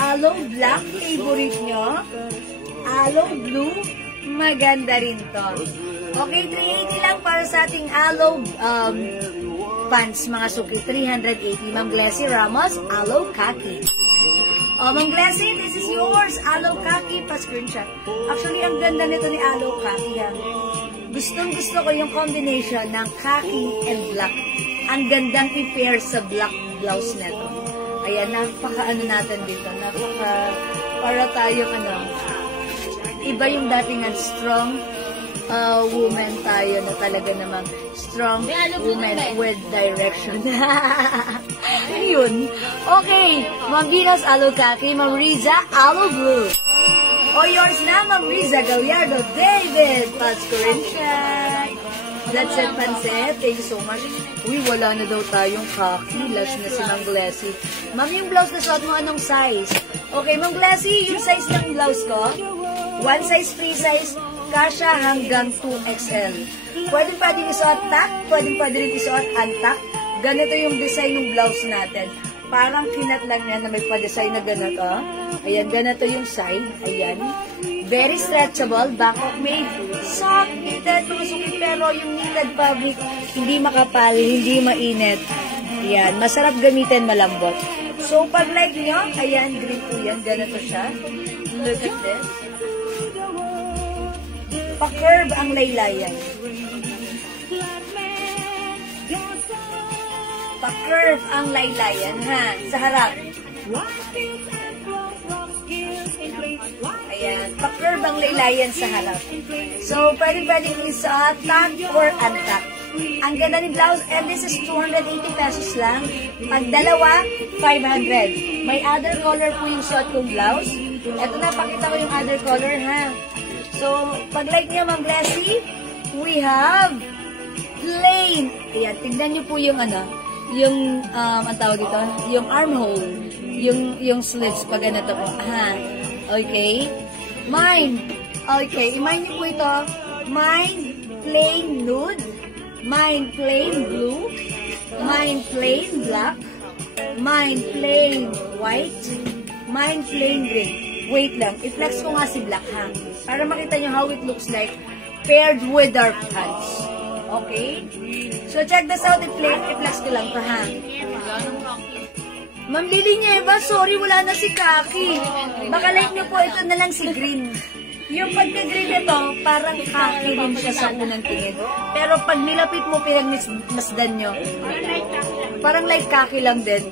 Aloe Black, favorite nyo. Aloe Blue, maganda rin to. Okay, 380 lang para sa ating Aloe pants, mga suki. 380. Ma'am Glessy Ramos, Aloe Khaki. Oh, Ma'am Glessy, this is yours. Aloe Khaki, pa-screenshot. Actually, ang ganda nito ni Aloe Khaki. Gustong-gusto ko yung combination ng khaki and black. Ang gandang i-pair sa black blouse nito. Ayan, napaka-ano natin dito. Para tayong iba yung datingan strong woman tayo na talaga namang strong woman with direction. Yun. Okay. Ma'am Venus, Aloe Khaki. Ma'am Riza, Aloe Blue. O, yours na, Ma'am Riza Gallardo. David, pa-screenshot. That's it, Panset. Thank you so much. Uy, wala na daw tayong khaki. Last na si Ma'am Glessy. Ma'am, yung blouse na suot mo, anong size? Okay, Ma'am Glessy, yung size ng blouse ko, one size, free size, kasha hanggang 2XL. Pwedeng isuot tack, pwedeng rin isuot untack. Ganito yung design ng blouse natin. Parang kinat lang yan na may pa-design na ganito. Ayan, ganito yung side. Ayan. Very stretchable. Bangkok made. soft knitted mga suki, pero yung knitted fabric, hindi makapal, hindi mainit. Yan, masarap gamitin, malambot. So, pag like nyo, ayan, green po yan, ganito siya. Look at this. Pa-curve ang laylayan. Pa-curve ang laylayan, ha, sa harap. Ayan, pa-curve ang laylayan sa harap. So, pwede-pwedeng isa, tag or untuck. Ang ganda ni blouse, and this is 280 pesos lang. Pag dalawa, 500. May other color po yung suot kong blouse. Ito na, pakita ko yung other color, ha. So, pag like niya, Ma'am Blessy, we have plain. Ayan, tignan niyo po yung ano, yung, ang tawag dito, yung armhole, yung sleeves, pag ganito po, ha. Okay? Mine. Okay, i-mine niyo po ito. Mine, plain nude. Mine, plain blue. Mine, plain black. Mine, plain white. Mine, plain green. Wait lang, i-flex ko nga si black, ha? Para makita nyo how it looks like paired with our pants. Okay? So, check this out, i-flex ko lang pa, ha? Ma'am Lily Nieva, sorry, wala na si Kaki. Baka like nyo po, ito na lang si green. Yung pagka-green nito, parang Kaki rin siya sa unang tingin. Pero pag nilapit mo, pinagmasdan nyo, parang like Kaki lang din.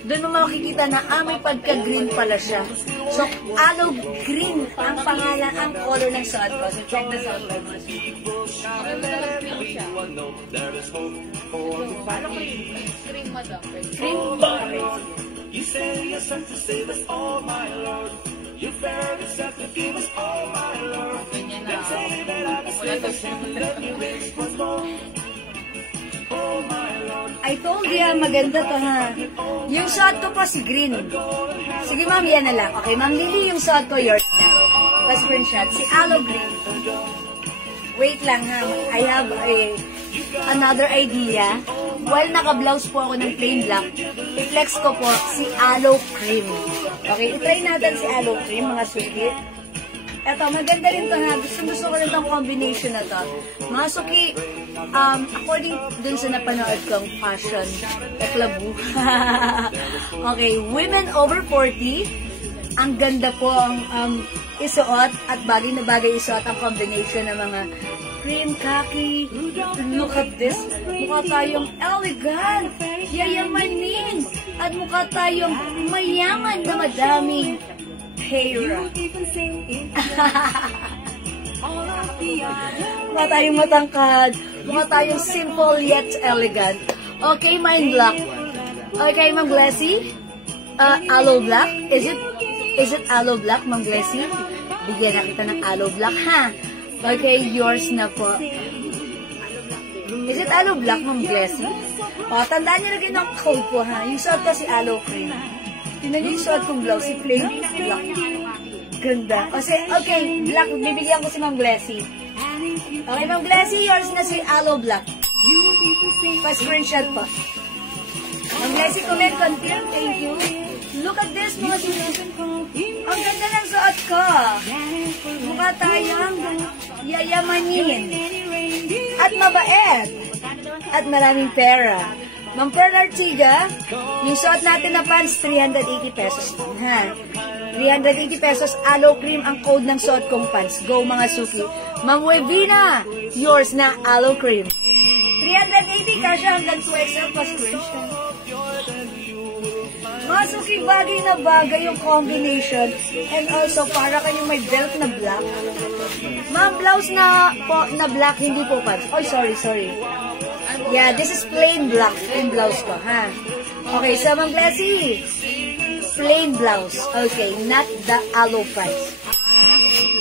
Doon mo makikita na, may pagka-green pala siya. So, aloe green ang pangalan, ang color ng suot ko. So, check this out. Cream, madam. Green. You say yourself to save us all, my Lord. You fair yourself to give us all, my Lord. Let's say that I can save us and let me raise once more. Oh, my Lord. I told you, maganda to, ha. Yung suot ko po si green. Sige, ma'am, yan na lang. Okay, Ma'am Lily, yung suot ko, yours na. Pa-screenshot. Si aloe green. Wait lang, ha. I have another idea. While naka-blouse po ako ng plain black, i-flex ko po si aloe cream. Okay, itry natin si aloe cream, mga suki. Eto, maganda rin to, ha. Gusto ko rin itong combination na to. Mga suki, according dun sa napanood kong fashion, eklabu. Okay, women over 40, ang ganda po ang isuot at bagay na bagay isuot ang combination ng mga cream, khaki. Look at this. Mukha tayong elegant, yayamanin, at mukha tayong mayaman na madaming hair. Mukha tayong matangkad, mukha tayong simple yet elegant. Okay, mine black. Okay, Ma'am Blessy. Aloe black. Is it aloe black, Ma'am Blessy? Bigyan na kita ng aloe black, ha? Okay, yours na po. Is it aloe black, Ma'am Blessy? O, tandaan niyo na ng code po, ha? Yung suot ko si aloe cream. Tingnan niyo yung suot kong blouse, si plain black. Ganda. Okay, black. Bibigyan ko si Ma'am Blessy. Okay, Ma'am Blessy, yours na si aloe black. Pa-screenshot po. Ma'am Blessy, comment, confirm. Thank you. Look at this, mga susunod. Ang ganda ng suot ko. Mukha tayong yayamanin. At mabait. At maraming pera. Ma'am Pearl Artiga, yung suot natin na pants, 380 pesos lang, ha? 380 pesos, aloe cream ang code ng suot kong pants. Go, mga suki. Ma'am Webina, yours na aloe cream. 380 kasi hanggang 2XL plus screenshot. Mga suki, bagay na bagay yung combination. And also, para kayong may belt na black. Ma'am, blouse na black, hindi po pants. Oh, sorry. Yeah, this is plain black yung blouse ko, ha? Okay, so Ma'am Blessy, plain blouse. Okay, not the aloe pants.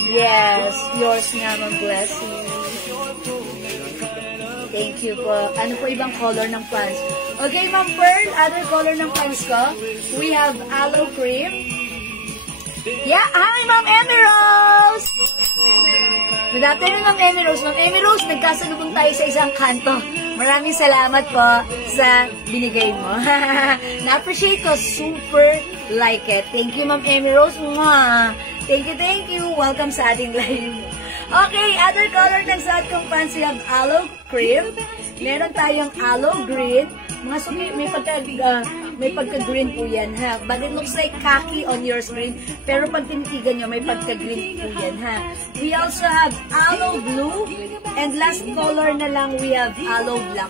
Yes, yours na, Ma'am Blessy. Thank you po. Ano po ibang color ng pants? Okay, Ma'am Pearl, other color ng pants ko. We have aloe cream. Yeah, hi, Ma'am Emmy Rose! Good afternoon, Ma'am Emmy Rose. Ma'am Emmy Rose, nagkasalubong tayo sa isang kanto. Maraming salamat po sa binigay mo. Na-appreciate ko. Super like it. Thank you, Ma'am Emmy Rose. Mwah. Thank you. Welcome sa ating live. Okay, other color ng suot kong pants, we have aloe cream. Meron tayong aloe green. Mga suki, may pagka-green po yan, ha? But it looks like khaki on your screen. Pero pag tinitigan nyo, may pagka-green po yan, ha? We also have aloe blue. And last color na lang, we have aloe black.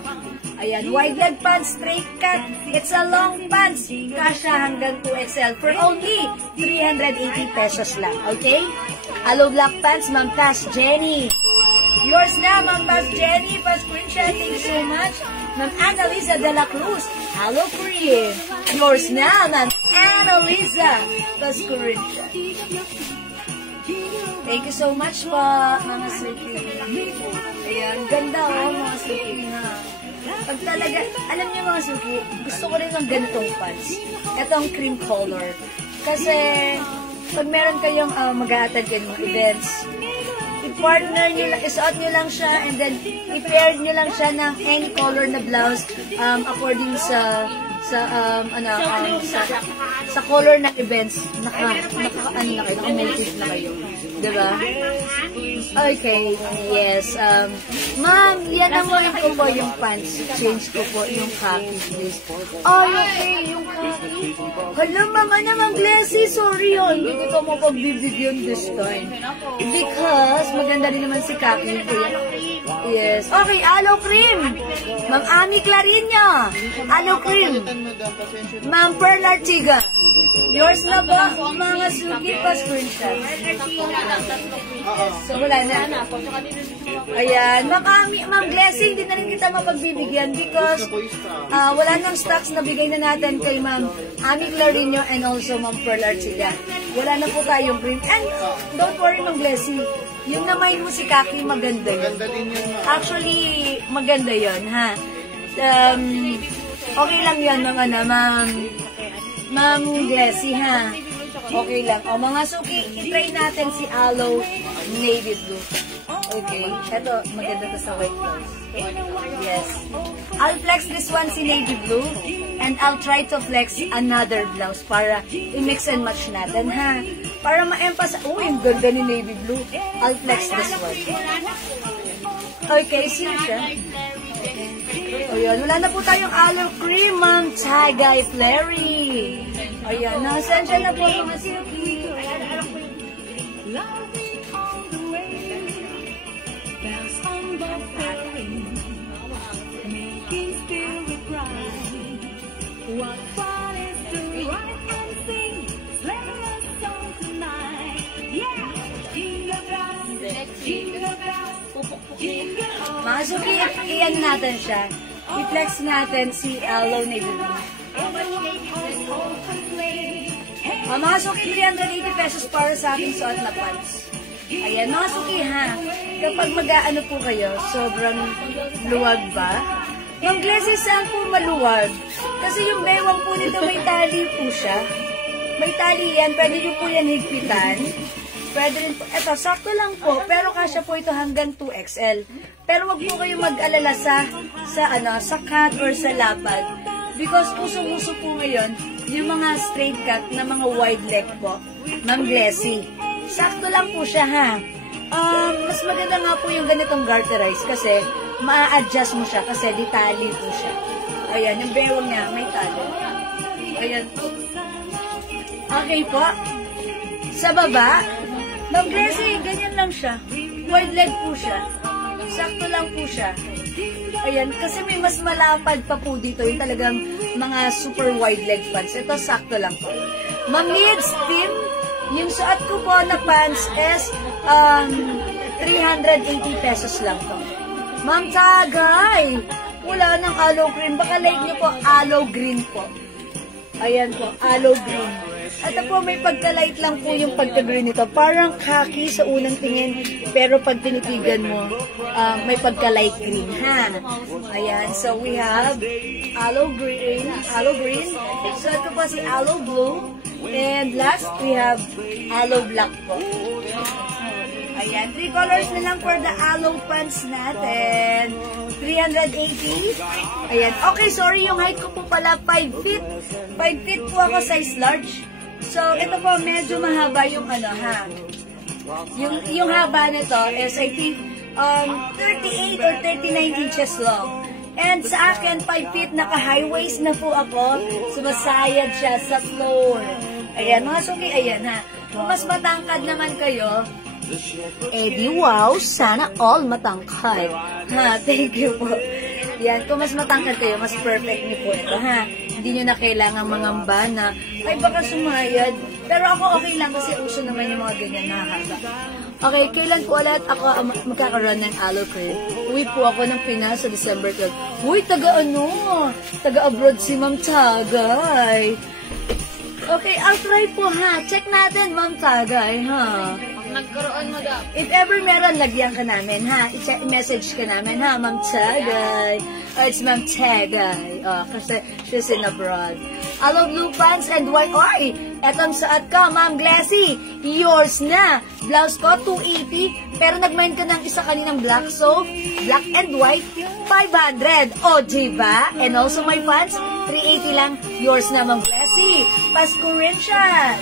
Ayan, wide leg pants, straight cut. It's a long pants. Kasha hanggang 2XL for only 380 pesos lang. Okay? Aloe black pants, Ma'am Tash Jenny. Yours na, Ma'am Tash Jenny. Pa-screenshot. Thank you so much. Ma'am Annalisa de la Cruz. Aloe cream. Yours na, Ma'am Annalisa. Pa-screenshot. Thank you so much po, mga sweetie. Ayan, ganda mga sweetie na. Pag talaga, alam niyo mga suki, gusto ko rin ng ganitong pants. Itong cream color. Kasi, pag meron kayong mag-a-attend kayo ng events, i-partner nyo lang, isuot nyo lang siya, and then, i-pair nyo lang siya ng any color na blouse, according sa color ng events, naka-motive na kayo. Diba? Okay, yes. Ma'am, yan ang muna ko po yung pants. Change ko po yung khaki, please. Oh, okay, yung khaki. Hala, ma'am, naman, Glessy, sorry yun. Hindi ko mo pagbibigyan this time. Because, maganda rin naman si khaki. Yes. Okay, aloe cream. Ma'am Ami Clariño. Aloe cream. Ma'am Pearl Artiga. Yours na ba? Mga suki pa screenshot. So, wala na. Ayan. Ma'am Glessy, hindi na rin kita mapagbibigyan because wala nang stocks na bigay na natin kay Ma'am Ami Clariño and also Ma'am Pearl Artiga. Wala na po tayong cream. And don't worry, Ma'am Glessy. Yung namayin mo si Kaki, maganda yun. Actually, maganda yun, ha? Okay lang yun, Ma'am Glessy, ha? Okay lang. O, mga suki, i-try natin si Aloe Navy Blue. Okay. Ito, maganda to sa white clothes. Yes. I'll flex this one si Navy Blue. And I'll try to flex another blouse para i-mix and match natin, ha? Para ma-emphasize. Oh, yung ganda ni Navy Blue. I'll flex this one. Okay, see siya. Ayan, wala na po tayong aloe cream, Ma'am Tagay Flary. Ayan, nasan siya na po mga silky. What fun is to write and sing, let us song tonight. Yeah, jingle bells, jingle bells. Mga suki, iyan natin siya. I-flex natin si Aloe Navy Blue. Mga suki, 380 pesos para sa ating suot na pants. Ayan, mga suki ha. Kapag mag-aano po kayo, sobrang luwag ba? Yung Glessy, saan po maluwag? Kasi yung bewang po nito may tali po siya. May tali yan. Pwede nyo po yan higpitan. Pwede rin po. Eto, sakto lang po. Pero kasya po ito hanggang 2XL. Pero wag po kayo mag-alala sa cut or sa lapad. Because usong-uso po ngayon yung mga straight cut na mga wide leg po. Ma'am Glessy. Sakto lang po siya ha. Mas maganda nga po yung ganitong garterize kasi ma-adjust mo siya kasi di tali po siya. Ayan, yung bewang niya may tali. Ayan po. Okay po. Sa baba, Ma'am Glessy, ganyan lang siya. Wide leg po siya. Sakto lang po siya. Ayan, kasi may mas malapad pa po dito. Yung talagang mga super wide leg pants. Ito, sakto lang po. Ma'am Lids, Tim, yung suot ko po na pants is 380 pesos lang po. Ma'am Tagay, wala nang aloe cream. Baka like nyo po, aloe green po. Ayan po, aloe green. At po, may pagka-light lang po yung pagka-green nito. Parang khaki sa unang tingin, pero pag tinitigan mo, may pagka-light green, ha? Ayan, so we have aloe green. So ito po si aloe blue. And last, we have aloe black po. Ayan, 3 colors na lang for the aloe pants natin. 380. Ayan. Okay, sorry, yung height ko po pala 5 feet. 5 feet po ako, size large. So, ito po, medyo mahaba yung ha. Yung haba nito is, I think, 38 or 39 inches long. And sa akin, 5 feet, naka-high waist na po ako. Sumasayad siya sa floor. Ayan, mga suki, ayan ha. Kung mas matangkad naman kayo, di wow, sana all matangkad. Ha, thank you po. Yan, kung mas matangkad kayo, mas perfect niyo po ito, ha. Hindi nyo na kailangan mangamba na, ay baka sumayad. Pero ako okay lang kasi uso naman yung mga ganyan na haba. Okay, kailan po ulit ako magkakaroon ng aloe cream? Uwi po ako ng Pinas sa December 12. Uy, taga-abroad si Ma'am Tagay. Okay, I'll try po ha. Check natin, Ma'am Tagay, ha. Nagkaroon mo daw. If ever meron, lagyan ka namin, ha? I-message ka namin, ha, Ma'am Tagay. Oh, it's Ma'am Tagay. Oh, kasi she's in abroad. Aloe blue pants and white. Oy! Etong saat ka, Ma'am Glassy. Yours na. Blouse ko, 280. Pero nag-mind ka ng isa kaninang black. So, black and white, 500. O, diba? And also my pants, 380 lang. Yours na, Ma'am Glassy. Pasko rin siya.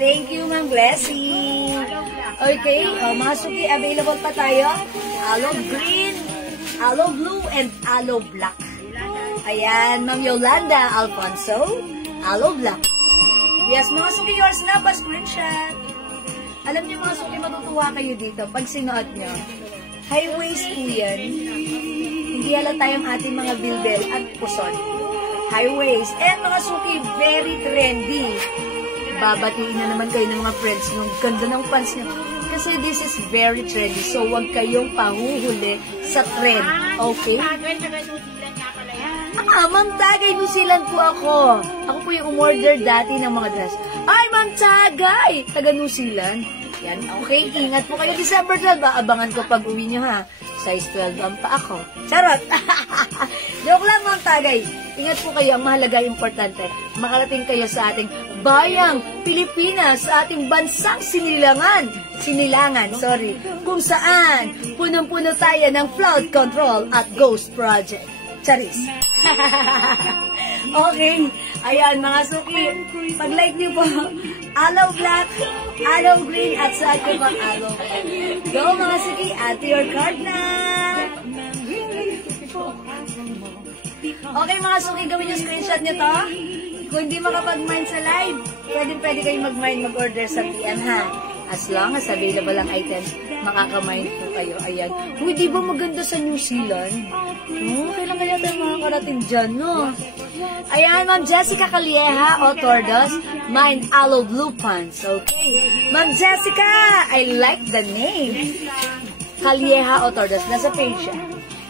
Thank you, Ma'am Glassy. Okay, mga suki, available pa tayo. Aloe green, aloe blue, and aloe black. Ayan, Ma'am Yolanda Alfonso, aloe black. Yes, mga suki, yours na pa screenshot. Alam niyo mga suki, matutuwa kayo dito pag sinuot nyo. High waist po yan. Hindi halata yung ating mga bilbel at puson. High waist. And mga suki, very trendy. Babatiin na naman kayo ng mga friends nyo. Ganda ng pants nyo. Kasi this is very trendy. So, huwag kayong pahuhuli sa trend. Okay? Ma'am Tagay, New Zealand po ako. Ako po yung umorder dati ng mga dress. Ay, Ma'am Tagay! Taga New Zealand. Yan, okay. Ingat po kayo. December 12, abangan ko pag uwi nyo, ha? Size 12 ang pa ako. Charot! Joke lang, Ma'am Tagay. Ingat po kayo. Ang mahalaga, importante. Makarating kayo sa ating bayang Pilipinas, sa ating bansang sinilangan, kung saan punong-puno tayo ng flood control at ghost project. Charis. Okay. Ayan, mga suki. Pag-like niyo po, aloe black, aloe green, at sa akin pang aloe. Go, mga suki. Add to your cart na. Okay, mga suki, gawin yung screenshot nyo to. Kung hindi makapag-mine sa live, pwede kayong mag-mine, mag-order sa PM, ha? As long as available ang items, makaka-mine po kayo. Ayan. Uy, di ba maganda sa New Zealand? Kailan kaya tayo makakarating dyan, no? Ayan, Ma'am Jessica Calieja o Tordos, mine aloe blue pants, okay? Ma'am Jessica, I like the name. Calieja o Tordos, nasa page siya.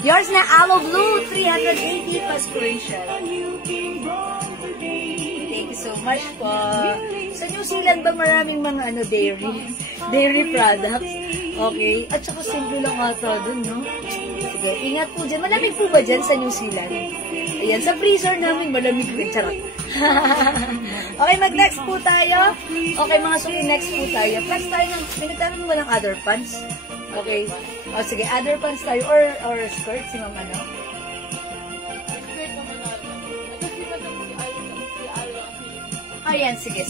Yours na aloe blue, 380 pa screenshot. Thank you so much po. Sa New Zealand ba maraming mga dairy products? Okay. At saka simple lang ata dun, no? Sige, ingat po dyan. Malamig po ba dyan sa New Zealand? Ayan, sa freezer namin malamig rin. Charot. Okay, mag-next po tayo. Okay, mga suki, next po tayo. Plus tayo ng, pinagtanong mo ng other pants. Okay. O, sige, other pants tayo. Or skirt, si Ma'am ano? Ayan, sige.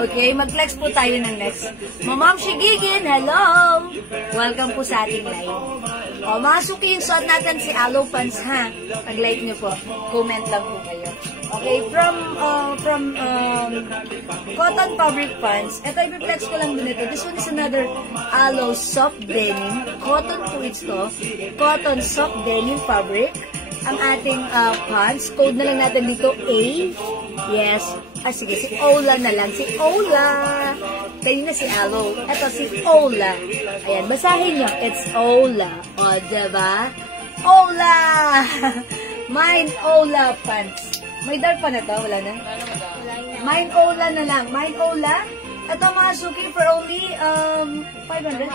Okay, mag-flex po tayo ng next. Ma'am Shigigin, hello! Welcome po sa ating live. O, mga suki, yung suot natin si aloe pants, ha? Pag-like nyo po, comment lang po kayo. Okay, from cotton fabric pants. Ito, i-flex ko lang din ito. This one is another aloe soft denim. Cotton po ito. Cotton soft denim fabric. Ang ating pants. Code na lang natin dito, A. Yes. Sige, si Ola na lang. Si Ola. Kanina si Aloe. Ito, si Ola. Ayan, basahin nyo. It's Ola. O, diba? Ola! Mine Ola pants. May dark pa na to? Wala na? Mine Ola na lang. Mine Ola. Ito mga suki for only 500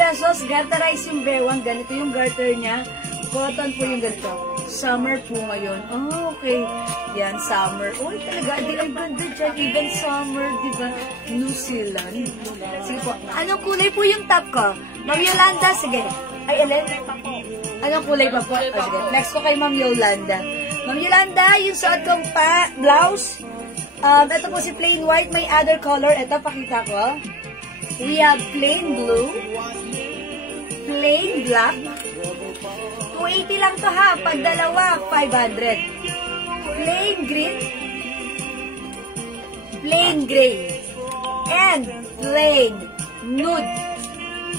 pesos. Garterize yung bewang. Ganito yung garter niya. Cotton po yung ganito. Summer po ngayon. Oh, okay. Yan, summer. Uy, talaga. Di ay ganda dyan. Even summer, di ba? New Zealand. Sige po. Anong kulay po yung top ko? Ma'am Yolanda, sige. Ay, alin? Anong kulay pa po? Oh, sige. Next ko kay Ma'am Yolanda. Ma'am Yolanda, yung suot kong blouse, Ito po si plain white. May other color. Ito, pakita ko. We have plain blue. Plain black. 280 lang to ha. Pag dalawa, 500. Plain green. Plain gray. And plain nude.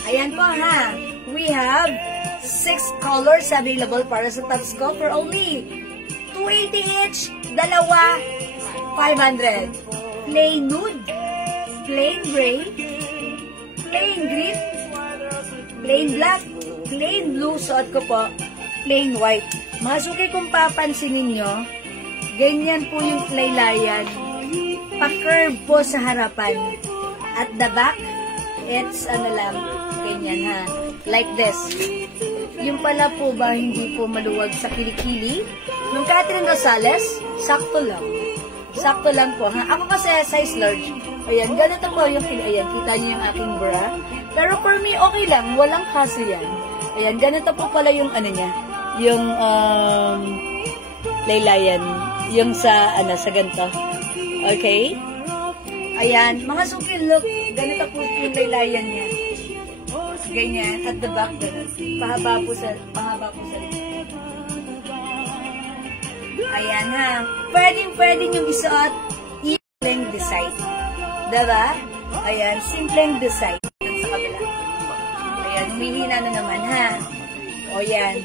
Ayan po ha. We have 6 colors available para sa tops ko for only 280 each. Dalawa, 500. Plain nude. Plain gray. Plain green. Plain black. Plain blue. Suot ko po. Plain white. Mga suki, kung papansinin nyo, ganyan po yung laylayan. Pa-curve po sa harapan. At the back, it's ano lang, ganyan ha. Like this. Yung pala po ba, hindi po maluwag sa kilikili? Yung Catherine Rosales, sakto lang. Sakto lang po ha. Ako kasi size large. Ayan, ganito po yung ayan, kita niyo yung aking bra. Pero for me, okay lang. Walang kaso yan. Ayan, ganito po pala yung ano niya. Yung laylayan. Yung sa, sa ganito. Okay? Ayan, mga suki, look. Ganito po yung laylayan niya. Ganyan. At the back, ganun. Pahaba po sa likod. Ayan ha. Pwedeng yung isuot. Simpleng design. Diba? Ayan, simpleng design. Sa kabila. Ayan, humihina na naman ha. O yan.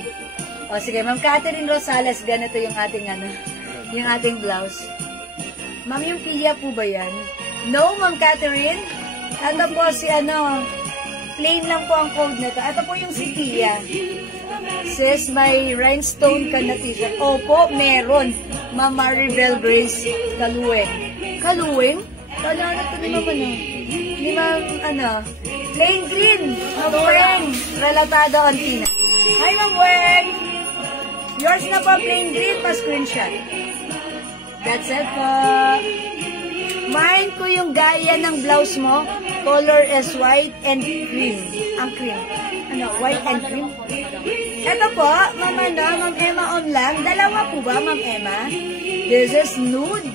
O sige, Ma'am Catherine Rosales, ganito yung ating yung ating blouse. Ma'am, yung Pia po ba yan? No, Ma'am Catherine. Ito po si plain lang po ang code nito. Ito po yung si Pia. Sis, may rhinestone ka na t-shirt. Opo, meron. Ma'am Maribel Grace Kaluwing. Kaluwing? Kala na ito ni Ma'am Ni Ma'am plain green. Ma'am Weng. Relatado Antina. Hi, Ma'am Weng. Yours na po, plain green, pa-screenshot. That's it po. Mine ko yung gaya ng blouse mo. Color is white and cream. Ang cream. White and cream. Ito po, Ma'am Emma Onlang. Dalawa po ba, Ma'am Emma? This is nude.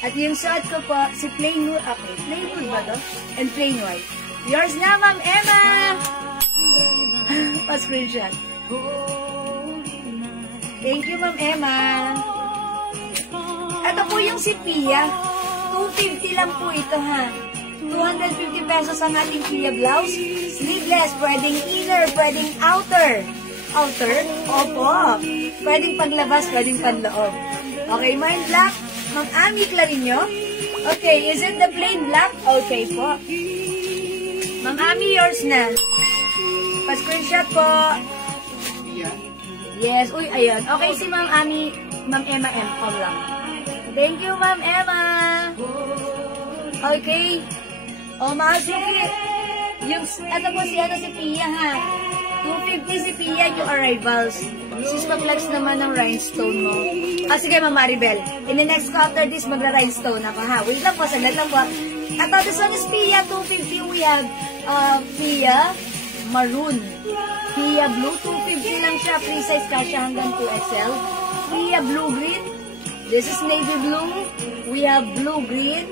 At yung suot ko po, si plain nude. Okay, plain nude ba to? And plain white. Yours na, Ma'am Emma. Pa-screenshot. Thank you, Ma'am Emma. Ito po yung si Pia. 250 lang po ito ha. 250 pesos ang ating Pia blouse. Sleeveless, pwedeng inner, pwedeng outer. Outer? Opo. Pwedeng paglabas, pwedeng panloob. Okay, mine black. Ma'am Ami Clarino. Okay, is it the plain black? Okay po. Ma'am Ami, yours na. Pa-screenshot po. Yes, uy, ayan. Okay, si Ma'am Ami, Ma'am Emma M. lang. Thank you, Ma'am Emma. Okay. O, mga suki. Ito po si Pia, ha. 250 si Pia yung arrivals. Sis, mag-flex naman ng rhinestone mo. Sige, Ma'am Maribel. In the next ko after this, magra-rhinestone ako, ha. Wait lang po, saglit lang po. At this one is Pia, 250. We have Pia Maroon. Pia Blue, 250 lang siya. Free size kasha hanggang 2XL. Pia Blue Green. This is Navy Blue. We have Blue Green.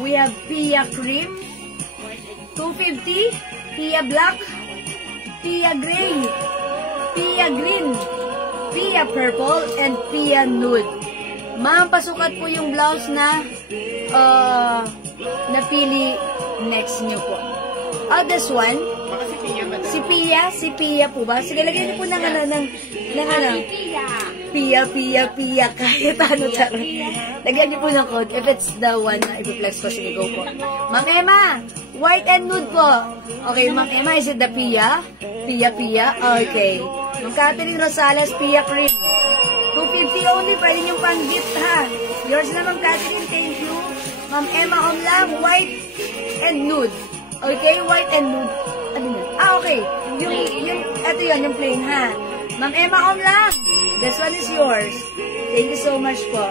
We have Pia Cream. 250. Pia Black. Pia Gray. Pia Green. Pia Purple. And Pia Nude. Ma'am, pasukat po yung blouse na napili next nyo po. This one. Si Pia po ba? Sige, lagyan niyo po ng Pia, kahit charot. Lagyan niyo po ng code. If it's the one na ipiplex ko, sige, go po. Ma'am Emma, white and nude po. Okay, Ma'am Emma, is it the Pia? Pia. Okay. Ma'am Catherine Rosales, Pia Cream. 250 only, pwede yung pang-gift, ha. Yours na, Ma'am Catherine, thank you. Ma'am Emma Onlang, white and nude. Okay, white and nude. Okay. Ito yun, yung plain, ha. Ma'am Emma Onlang, this one is yours. Thank you so much po.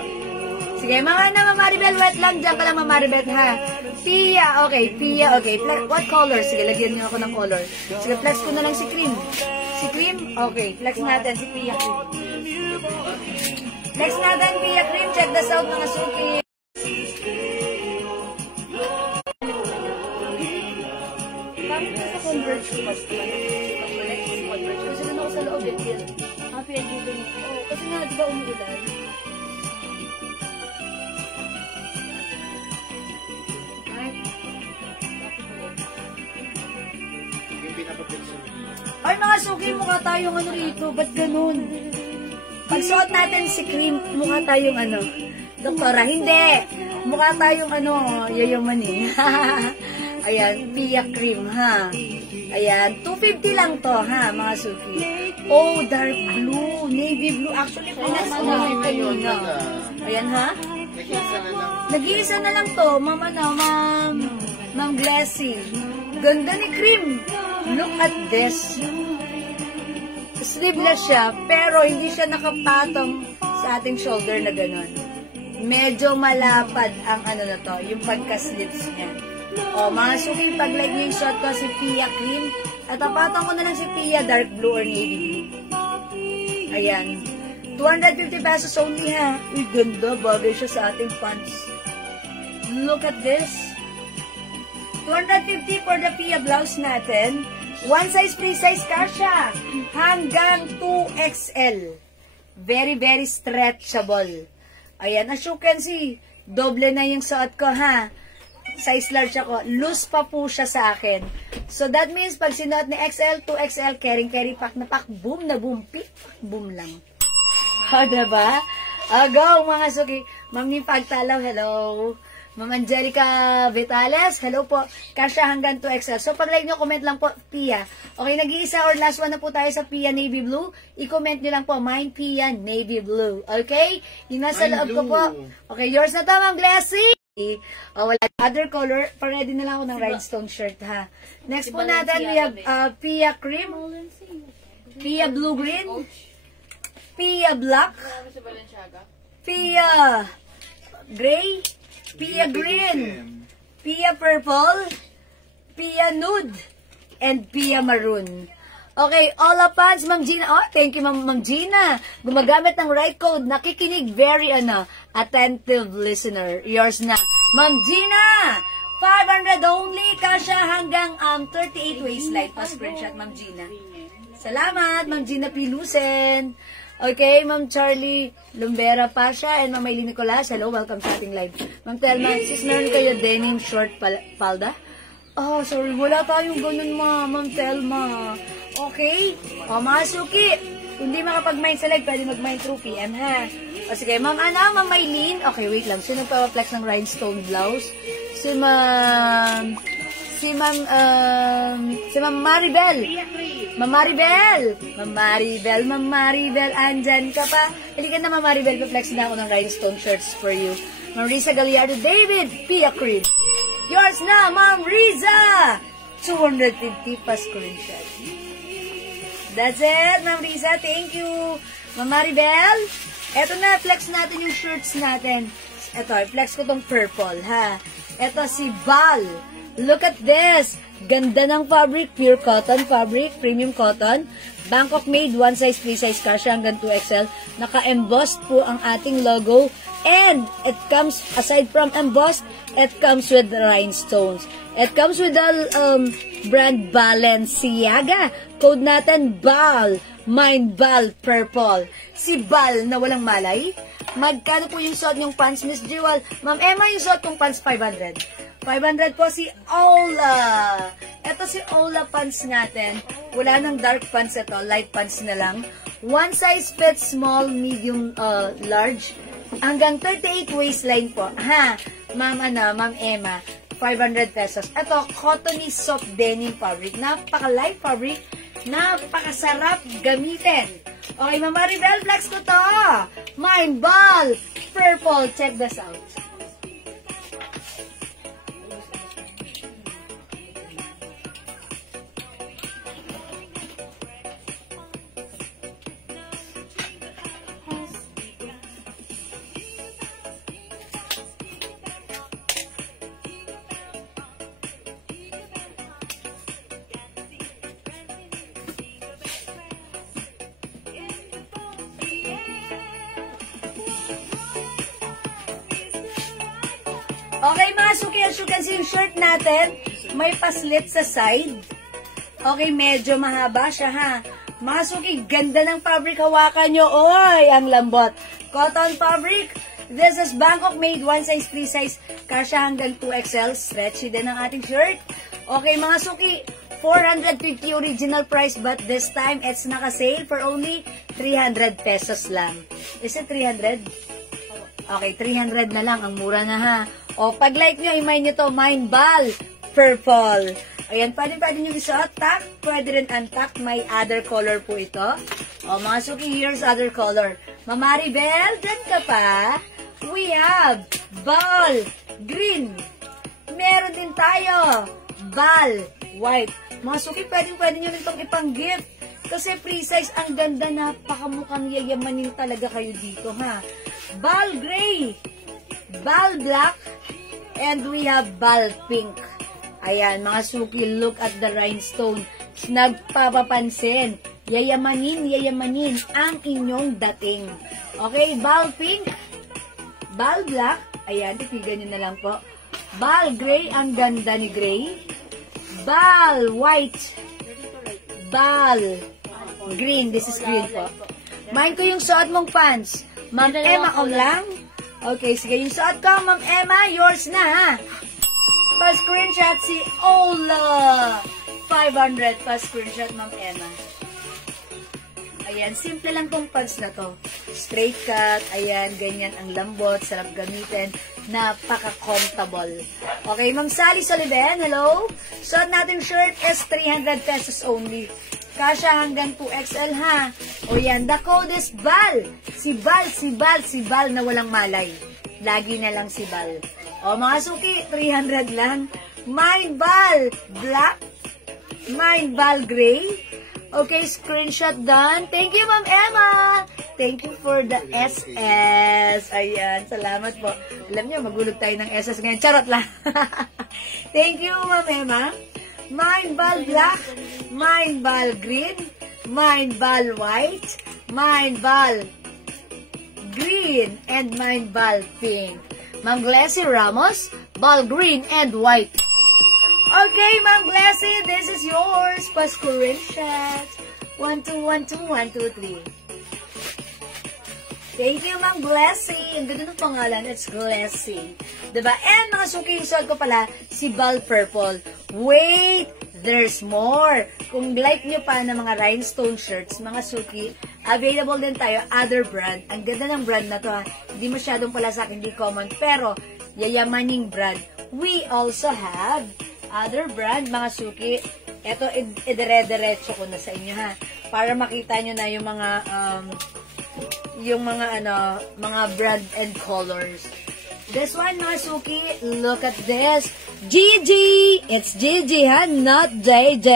Sige, Ma'am Maribel, wet lang. Diyan ka lang, Ma'am Maribel, ha. Pia, okay. What color? Sige, lagyan niyo ako ng color. Sige, flex ko na lang si Cream. Si Cream? Okay, flex natin si Pia Cream. Flex natin, Pia Cream. Check this out, mga suki. Converge ko mas Converge. Kasi doon ako sa loob eh. Happy and good. Oo, kasi nga, di ba umuulan? Ay, mga suki, mukha tayong ano rito. Ba't ganun? Pagsuot natin si cream, mukha tayong ano. Doktora, hindi. Mukha tayong ano, yayaman eh. Ayan, Pia cream, ha. Ayan, 250 lang to, ha, mga suki. Oh, dark blue, navy blue. Actually, pinas ko na yun. Ayan, ha. Nag-iisa na lang to, mama na, Ma'am Glessy. Ganda ni cream. Look at this. Sleeveless siya, pero hindi siya nakapatong sa ating shoulder na gano'n. Medyo malapad ang ano na to, yung pagka-slits niya. O, mga suki, pag-like niyo yung shot ko si Pia cream, at tapatong ko na lang si Pia dark blue or navy blue. Ayan. 250 pesos only, ha. Uy, ganda. Bagay siya sa ating pants. Look at this. 250 for the Pia blouse natin. One size, free size kasha. Hanggang 2XL. Very, very stretchable. Ayan, as you can see, doble na yung suot ko, ha. Size large ako. Loose pa po siya sa akin. So, that means, pag sinuot ni XL, 2XL, carry, pack na pack, boom na boom, pick, boom lang. O, diba? Go, mga suki. Ma'am ni Pagtalaw, hello. Ma'am Angelica Vitales, hello po. Kasha hanggang 2XL. So, pag-like nyo, comment lang po, Pia. Okay, nag-iisa or last one na po tayo sa Pia Navy Blue. I-comment nyo lang po, mine Pia Navy Blue. Okay? Yung nasa loob ko po. Okay, yours na to, Ma'am Glessy. Wala other color. Pag-ready na lang ako ng rhinestone shirt, ha. Next po natin, we have Pia Cream. Pia Blue Green. Pia Black. Pia Gray. Pia Green, Pia Purple, Pia Nude, and Pia Maroon. Okay, all up pants, Ma'am Gina. Oh, thank you, Ma'am Gina. Gumagamit ng right code. Nakikinig, very, attentive listener. Yours na. Ma'am Gina, 500 only. Kasha hanggang 38 waistline. Pa-screenshot, Ma'am Gina. Salamat, Ma'am Gina Pilusen. Okay, Ma'am Charlie Lumbera Pasha and Ma'am Maylene Nicolas. Hello, welcome sa ating live. Ma'am Telma, sis, meron kayo denim short palda? Oh, sorry, wala tayong ganun, Ma'am Telma. Okay? O, mga suki, hindi makapag-mind sa live, pwede mag-mind through PM, ha? O, sige, Ma'am Ma'am Maylene. Okay, wait lang. Sino pa-flex ng rhinestone blouse? Si Ma'am Maribel. Ma'am Maribel, andyan ka pa. Halika na, Ma'am Maribel, pa-flex na ako ng rhinestone shirts for you. Ma'am Riza Gallardo, David, Pia Creed. Yours na, Ma'am Riza! 250 pa screenshot. That's it, Ma'am Riza. Thank you. Ma'am Maribel, eto na, flex natin yung shirts natin. Eto, flex ko tong purple, ha? Eto si Bal. Look at this. Ganda ng fabric. Pure cotton fabric. Premium cotton. Bangkok made. One size, free size kasha hanggang 2XL. Naka-embossed po ang ating logo. And it comes, aside from embossed, it comes with rhinestones. It comes with the brand Balenciaga. Code natin, BAL. Mine BAL Purple. Si BAL na walang malay. Magkano po yung suot yung pants, Miss Jewel? Ma'am Emma, yung suot yung pants, 500. 500 po si Ola. Ito si Ola pants natin. Wala nang dark pants ito. Light pants na lang. One size fits small, medium, large. Hanggang 38 waistline po. Ha? Ma'am Emma. 500 pesos. Ito, cottony soft denim fabric. Napaka-light fabric. Napakasarap gamitin. Okay, Ma'am Maribel, flex ko to. Mine Ball Purple. Check this out. Okay, mga suki, as you can see, yung shirt natin, may paslit sa side. Okay, medyo mahaba siya ha. Mga suki, ganda ng fabric, hawakan nyo. Oy, ang lambot. Cotton fabric. This is Bangkok made, one size, 3 size. Kasya hanggang 2XL. Stretchy din ang ating shirt. Okay, mga suki, 450 original price, but this time, it's naka-sale for only 300 pesos lang. Is it 300? Okay, 300 na lang. Ang mura na ha. O, pag like nyo, i-mine nyo to, mine ball, purple. Ayan, pwede nyo isuot, tack, pwede rin untack, may other color po ito. O, mga suki, here's other color. Mamaribel, dyan ka pa. We have ball, green. Meron din tayo, ball, white. Mga suki, pwede nyo rin itong ipang-gift. Kasi free size, ang ganda, napakamukhang yayamanin talaga kayo dito, ha. Ball gray, ball black, and we have ball pink. Ayan, mga suki, look at the rhinestone. Nagpapapansin. Yayamanin ang inyong dating. Okay, ball pink, ball black. Ayan, titigan nyo na lang po. Ball gray, ang ganda ni gray. Ball white. Ball green. This is green po. Mind ko yung suot mong pants. Ma'am Emma, lang? Okay, sige, yung suot ko, Ma'am Emma, yours na ha. Pa-screenshot si Ola. 500 pa-screenshot, Ma'am Emma. Ayan, simple lang tong pants na to. Straight cut, ayan, ganyan ang lambot, sarap gamitin. Napaka-comfortable. Okay, Ma'am Sally Soliven, hello. Suot natin shirt is 300 pesos only. Kasya hanggang 2XL ha. O yan, the code is BAL. Si Bal na walang malay. Lagi na lang si Bal. O mga suki, 300 lang. Mine Bal black. Mine Bal gray. Okay, screenshot done. Thank you, Ma'am Emma. Thank you for the SS. Ayan, salamat po. Alam niyo, magulog tayo ng SS ngayon. Charot lang. Thank you, Ma'am Emma. Mine Bal black. Mine Bal green. Mine Bal white. Mine Bal green. And mine Bal pink. Ma'am Glessy Ramos, ball green and white. Okay, Ma'am Glessy, this is yours. Pa-screenshot. 1, 2, 1, 2, 1, 2, 3. Thank you, Ma'am Glessy. Ang ganda ng pangalan, it's Glessy. Diba? And mga suki, suot ko pala, si Ball Purple. Wait, there's more. Kung like nyo pa ng mga rhinestone shirts, mga suki, available din tayo, other brand. Ang ganda ng brand na to ha. Hindi masyadong pala sa akin, hindi common. Pero, yayamaning brand. We also have other brand, mga suki. Ito, idire-diretso ko na sa inyo ha. Para makita nyo na yung mga brand and colors. This one, mga suki, look at this. Gigi! It's Gigi ha, not JJ.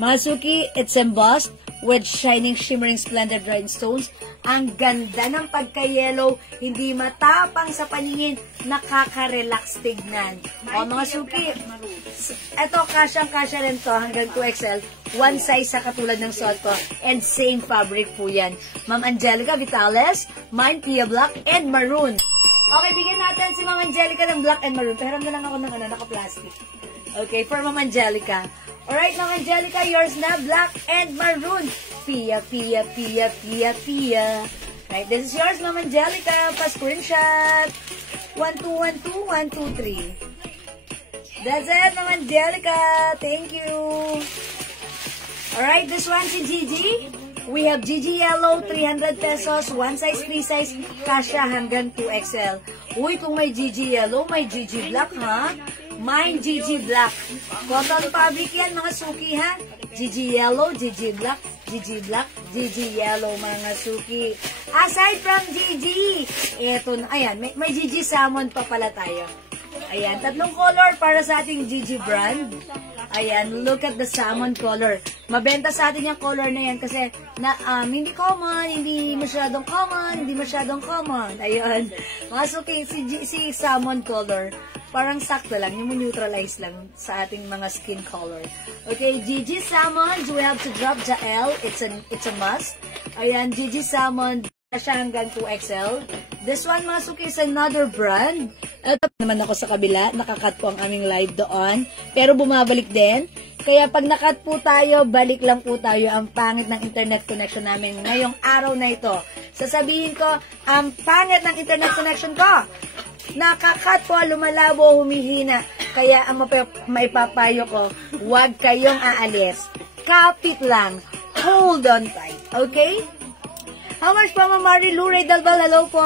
Mga suki, it's embossed with shining, shimmering, splendid rhinestones. Ang ganda ng pagka-yellow, hindi matapang sa paningin, nakaka-relax tignan. O mga suki, ito kasyang-kasya rin to hanggang 2XL, one size sa katulad ng suot ko, and same fabric po yan. Ma'am Angelica Vitales, mine Pia Black and Maroon. Okay, bigyan natin si Ma'am Angelica ng black and maroon. Pero na lang ako ng naka-plastic. Okay, for Ma'am Angelica. Alright, Ma'am Angelica, yours na, black and maroon. Pia. Right, this is yours, Ma'am Angelica. Pa-screenshot. 1, 2, 1, 2, 1, 2, 3. That's it, Ma'am Angelica. Thank you. Alright, this one si Gigi. We have Gigi Yellow, 300 pesos. One size, 3 size. Kasya hanggang 2XL. Uy, kung may Gigi Yellow, may Gigi Black, ha? Mine Gigi Black. Cotton fabric yan, mga suki, ha? Gigi Yellow, Gigi Black, Gigi Black, Gigi Yellow, mga suki. Aside from Gigi, eto na, ayan, may Gigi Salmon pa pala tayo. Ayan, 3 color para sa ating Gigi brand. Ayan, look at the salmon color. Mabenta sa atin yung color na yan kasi hindi common, hindi masyadong common. Ayan, mga suki, si salmon color, parang sakto lang, yung neutralize lang sa ating mga skin color. Okay, Gigi Salmon, we have to drop the L, it's a must. Ayan, Gigi Salmon. siya hanggang 2XL. This one, mga suki, is another brand. Ito naman ako sa kabila. Nakakat po ang aming live doon. Pero bumabalik din. Kaya pag nakat po tayo, balik lang po tayo. Ang pangit ng internet connection namin ngayong araw na ito. Sasabihin ko, ang pangit ng internet connection ko. Nakakat po, lumalabo, humihina. Kaya ang maipapayo ko, huwag kayong aalis. Kapit lang. Hold on tight. Okay? How much po, Ma'am Marilu? Ray Dalbal, hello po.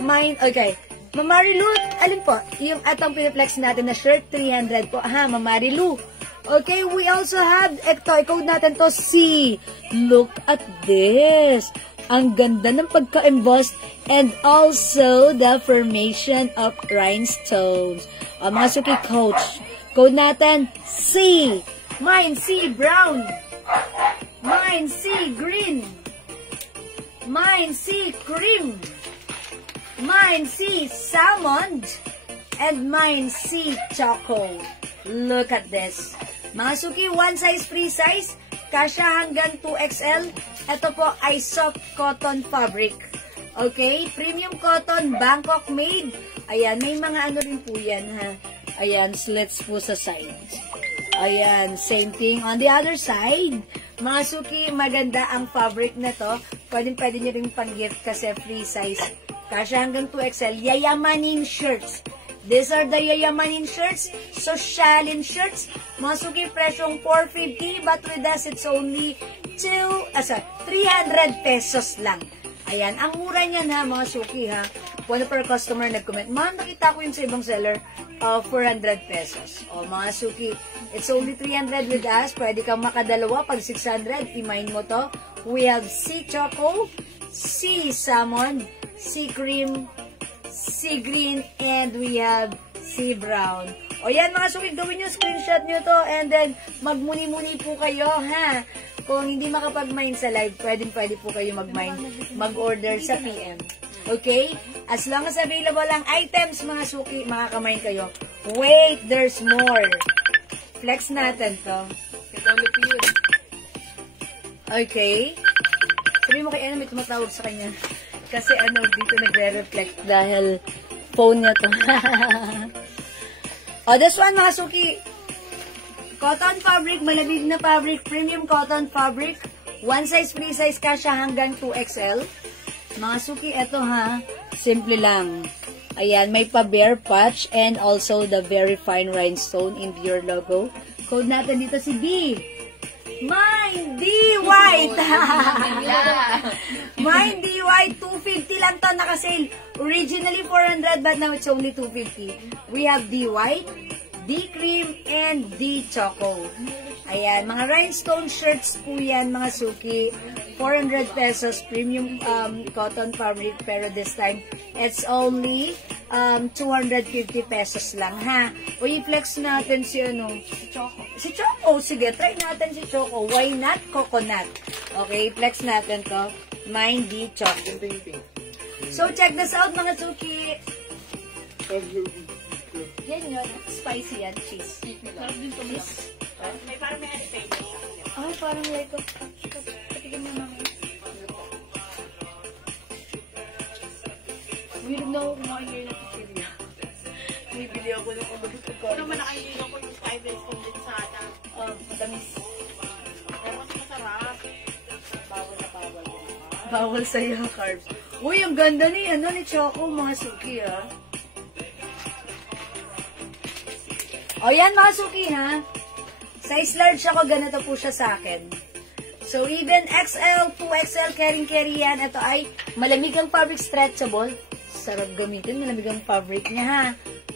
Mine, okay. Ma'am Marilu, alin po? Yung atong piniplex natin na shirt, 300 po. Ha, Ma'am Marilu. Okay, we also have, i-code natin to, C. Look at this. Ang ganda ng pagka-embossed and also the formation of rhinestones. Mga suki, coach. Code natin, C. Mine, C, brown. Mine, C, green. Mine, C, cream. Mine, C, salmon. And mine, C, choco. Look at this. Mga suki, one size, free size. Kasya hanggang 2XL. Ito po ay soft cotton fabric. Okay? Premium cotton, Bangkok made. Ayan, may mga ano rin po yan, ha. Ayan, slits po sa sides. Ayan, same thing on the other side. Mga suki, maganda ang fabric na to. Pwede nyo rin pang-gift kasi free size. Kasya hanggang 2XL. Yayamanin shirts. These are the Yayamanin shirts. Socialin shirts. Mga suki, presyong 450. But with us, it's only 300 pesos lang. Ayan, ang mura niyan ha, mga suki ha. One of our customer nag-comment, ma'am, nakita ko yun sa ibang seller, 400 pesos. O mga suki, it's only 300 with us. Pwede kang makadalawa pag 600, i-mine mo to. We have C choco, C salmon, C cream, C green, and we have C brown. O yan mga suki, gawin nyo, screenshot nyo to, and then magmuni-muni po kayo ha. Kung hindi makapag-mine sa live, pwede po kayo mag-mine, mag-order sa PM. Okay? As long as available ang items, mga suki, makaka-mine kayo. Wait, there's more. Flex natin to. Okay? Sabi mo kay Anna, may tumatawag sa kanya. Kasi dito nagre-reflect dahil phone niya to. This one, mga suki. Cotton fabric, malamig na fabric, premium cotton fabric. One size, free size, kasya hanggang 2XL. Mga suki, eto ha, simple lang. Ayan, may pa-bare patch and also the very fine rhinestone in your logo. Code natin dito si B. Mine D White. Mine D White, 250 lang to naka-sale. Originally 400 but now it's only 250. We have D White, D cream, and D choco. Ayan, mga rhinestone shirts po yan, mga suki. 400 pesos, premium cotton fabric, pero this time, it's only 250 pesos lang, ha? O, i-flex natin si Choco. Si Choco, sige, try natin si Choco. Why not coconut? Okay, flex natin to. Mine D Choco. So, check this out, mga suki. Yan yun, spicy yan, cheese. Cheese. May parang may alipay. Ay, parang like ko. Patikin mo naman. Weird na ako kumain ngayon ng pipilya. Bibili ako ng kumabit ko. Ano naman nakailan ko yung 5 days kondensada. Matamis. Pero mas masarap. Bawal na bawal. Bawal sa'yo, carbs. Uy, ang ganda ni Choco, mga suki, ha. O, yan, mga suki, ha. Size large ako, ganito po siya sa akin. So, even XL, 2XL, carry yan. Ito ay malamig ang fabric, stretchable. Sarap gamitin, malamig ang fabric niya, ha.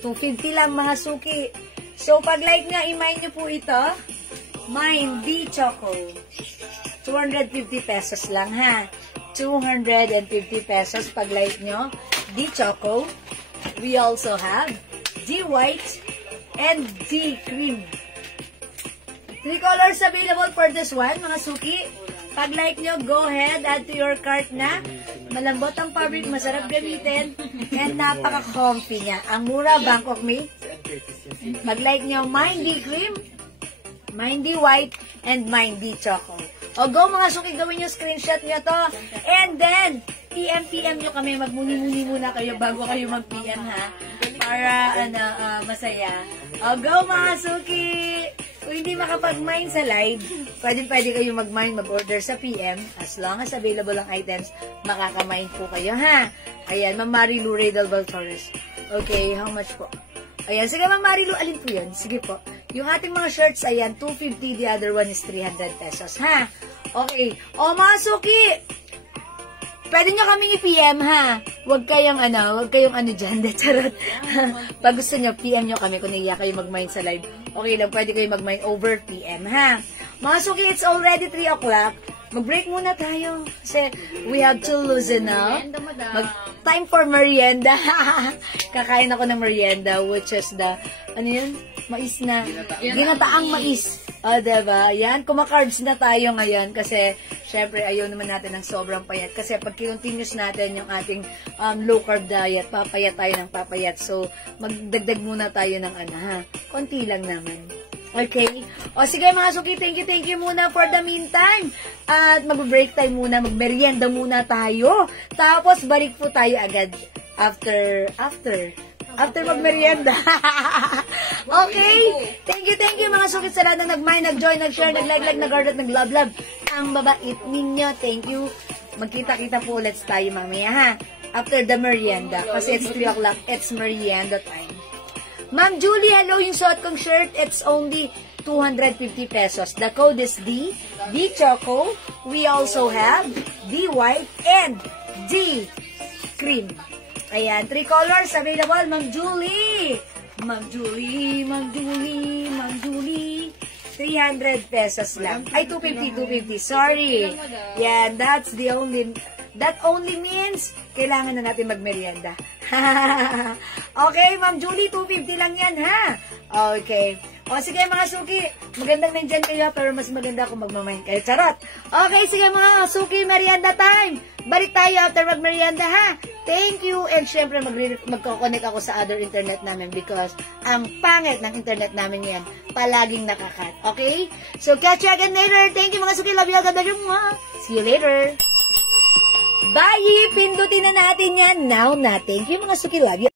250 lang, mga suki. So, pag like nga, i-mine nyo po ito. Mine D Choco. 250 pesos lang, ha. 250 pesos pag like nyo. D Choco. We also have D White and D Cream. 3 colors available for this one, mga suki. Pag like nyo, go ahead, add to your cart na. Malambot ang fabric, masarap gamitin, and napaka-comfy niya. Ang mura, Bangkok made. Mag-like nyo, Mine D Cream, Mine D White, and Mine D Choco. O go, mga suki, gawin nyo, screenshot nyo to. And then, PM nyo kami. Magmuni-muni muna kayo bago kayo mag-PM, ha? Para, masaya. Go, mga suki! Kung hindi makapag-mine sa live, pwede kayo mag-mine, mag-order sa PM. As long as available ang items, makaka-mine po kayo, ha? Ayan, Ma'am Marilu Redal Torres. Okay, how much po? Ayan, sige Ma'am Marilu, alin po yun? Sige po. Yung ating mga shirts, ayan, 250, the other one is 300 pesos, ha? Okay. O, mga suki! Pwede nyo kaming i-PM, ha? Huwag kayong dyan, de, charot. Pag gusto nyo, PM nyo kami kung naiya kayo mag-mine sa live. Okay lang, pwede kayo mag-mine over PM, ha? Mga suki, it's already 3 o'clock. Mag-break muna tayo. Kasi we have to loosen up. Time for merienda. Kakain ako ng merienda, which is the, mais na, ginataang mais. O, diba? Yan, kumakarbs na tayo ngayon kasi, syempre, ayaw naman natin ng sobrang payat. Kasi pag continuous natin yung ating low-carb diet, papayat tayo ng papayat. So, magdagdag muna tayo ng konti lang naman. Okay? O, sige mga suki, thank you muna for the meantime. At mag-break time muna, mag-merienda muna tayo. Tapos, balik po tayo agad after mag-merienda. Okay? Thank you mga sukit sa lahat na nag-mine, nag-join, nag-share, nag-like, nag-heart, at nag-love. Ang babait ninyo. Thank you. Magkita-kita po ulit tayo mamaya, ha? After the merienda. Kasi it's 3 o'clock. It's merienda time. Ma'am Julie, hello. Yung suot kong shirt, it's only 250 pesos. The code is D Choco. We also have D White and D Cream. Ayan, 3 colors available, Ma'am Julie. Ma'am Julie. 300 pesos lang. Ay, 250. Sorry. Yan, that only means kailangan na natin magmerienda. Okay, Ma'am Julie, 250 lang yan, ha? Okay. O, sige mga suki, magandang nandyan kayo, pero mas maganda kung magmamain kayo. Charot! Okay, sige mga suki, merienda time! Balik tayo after magmerienda, ha? Thank you! And syempre, magkoconnect ako sa other internet namin because ang pangit ng internet namin yan, palaging nakakat. Okay? So, catch you again later. Thank you mga suki, love you, God bless you. See you later! Bye! Pindutin na natin yan now na. Thank you mga suki, love you.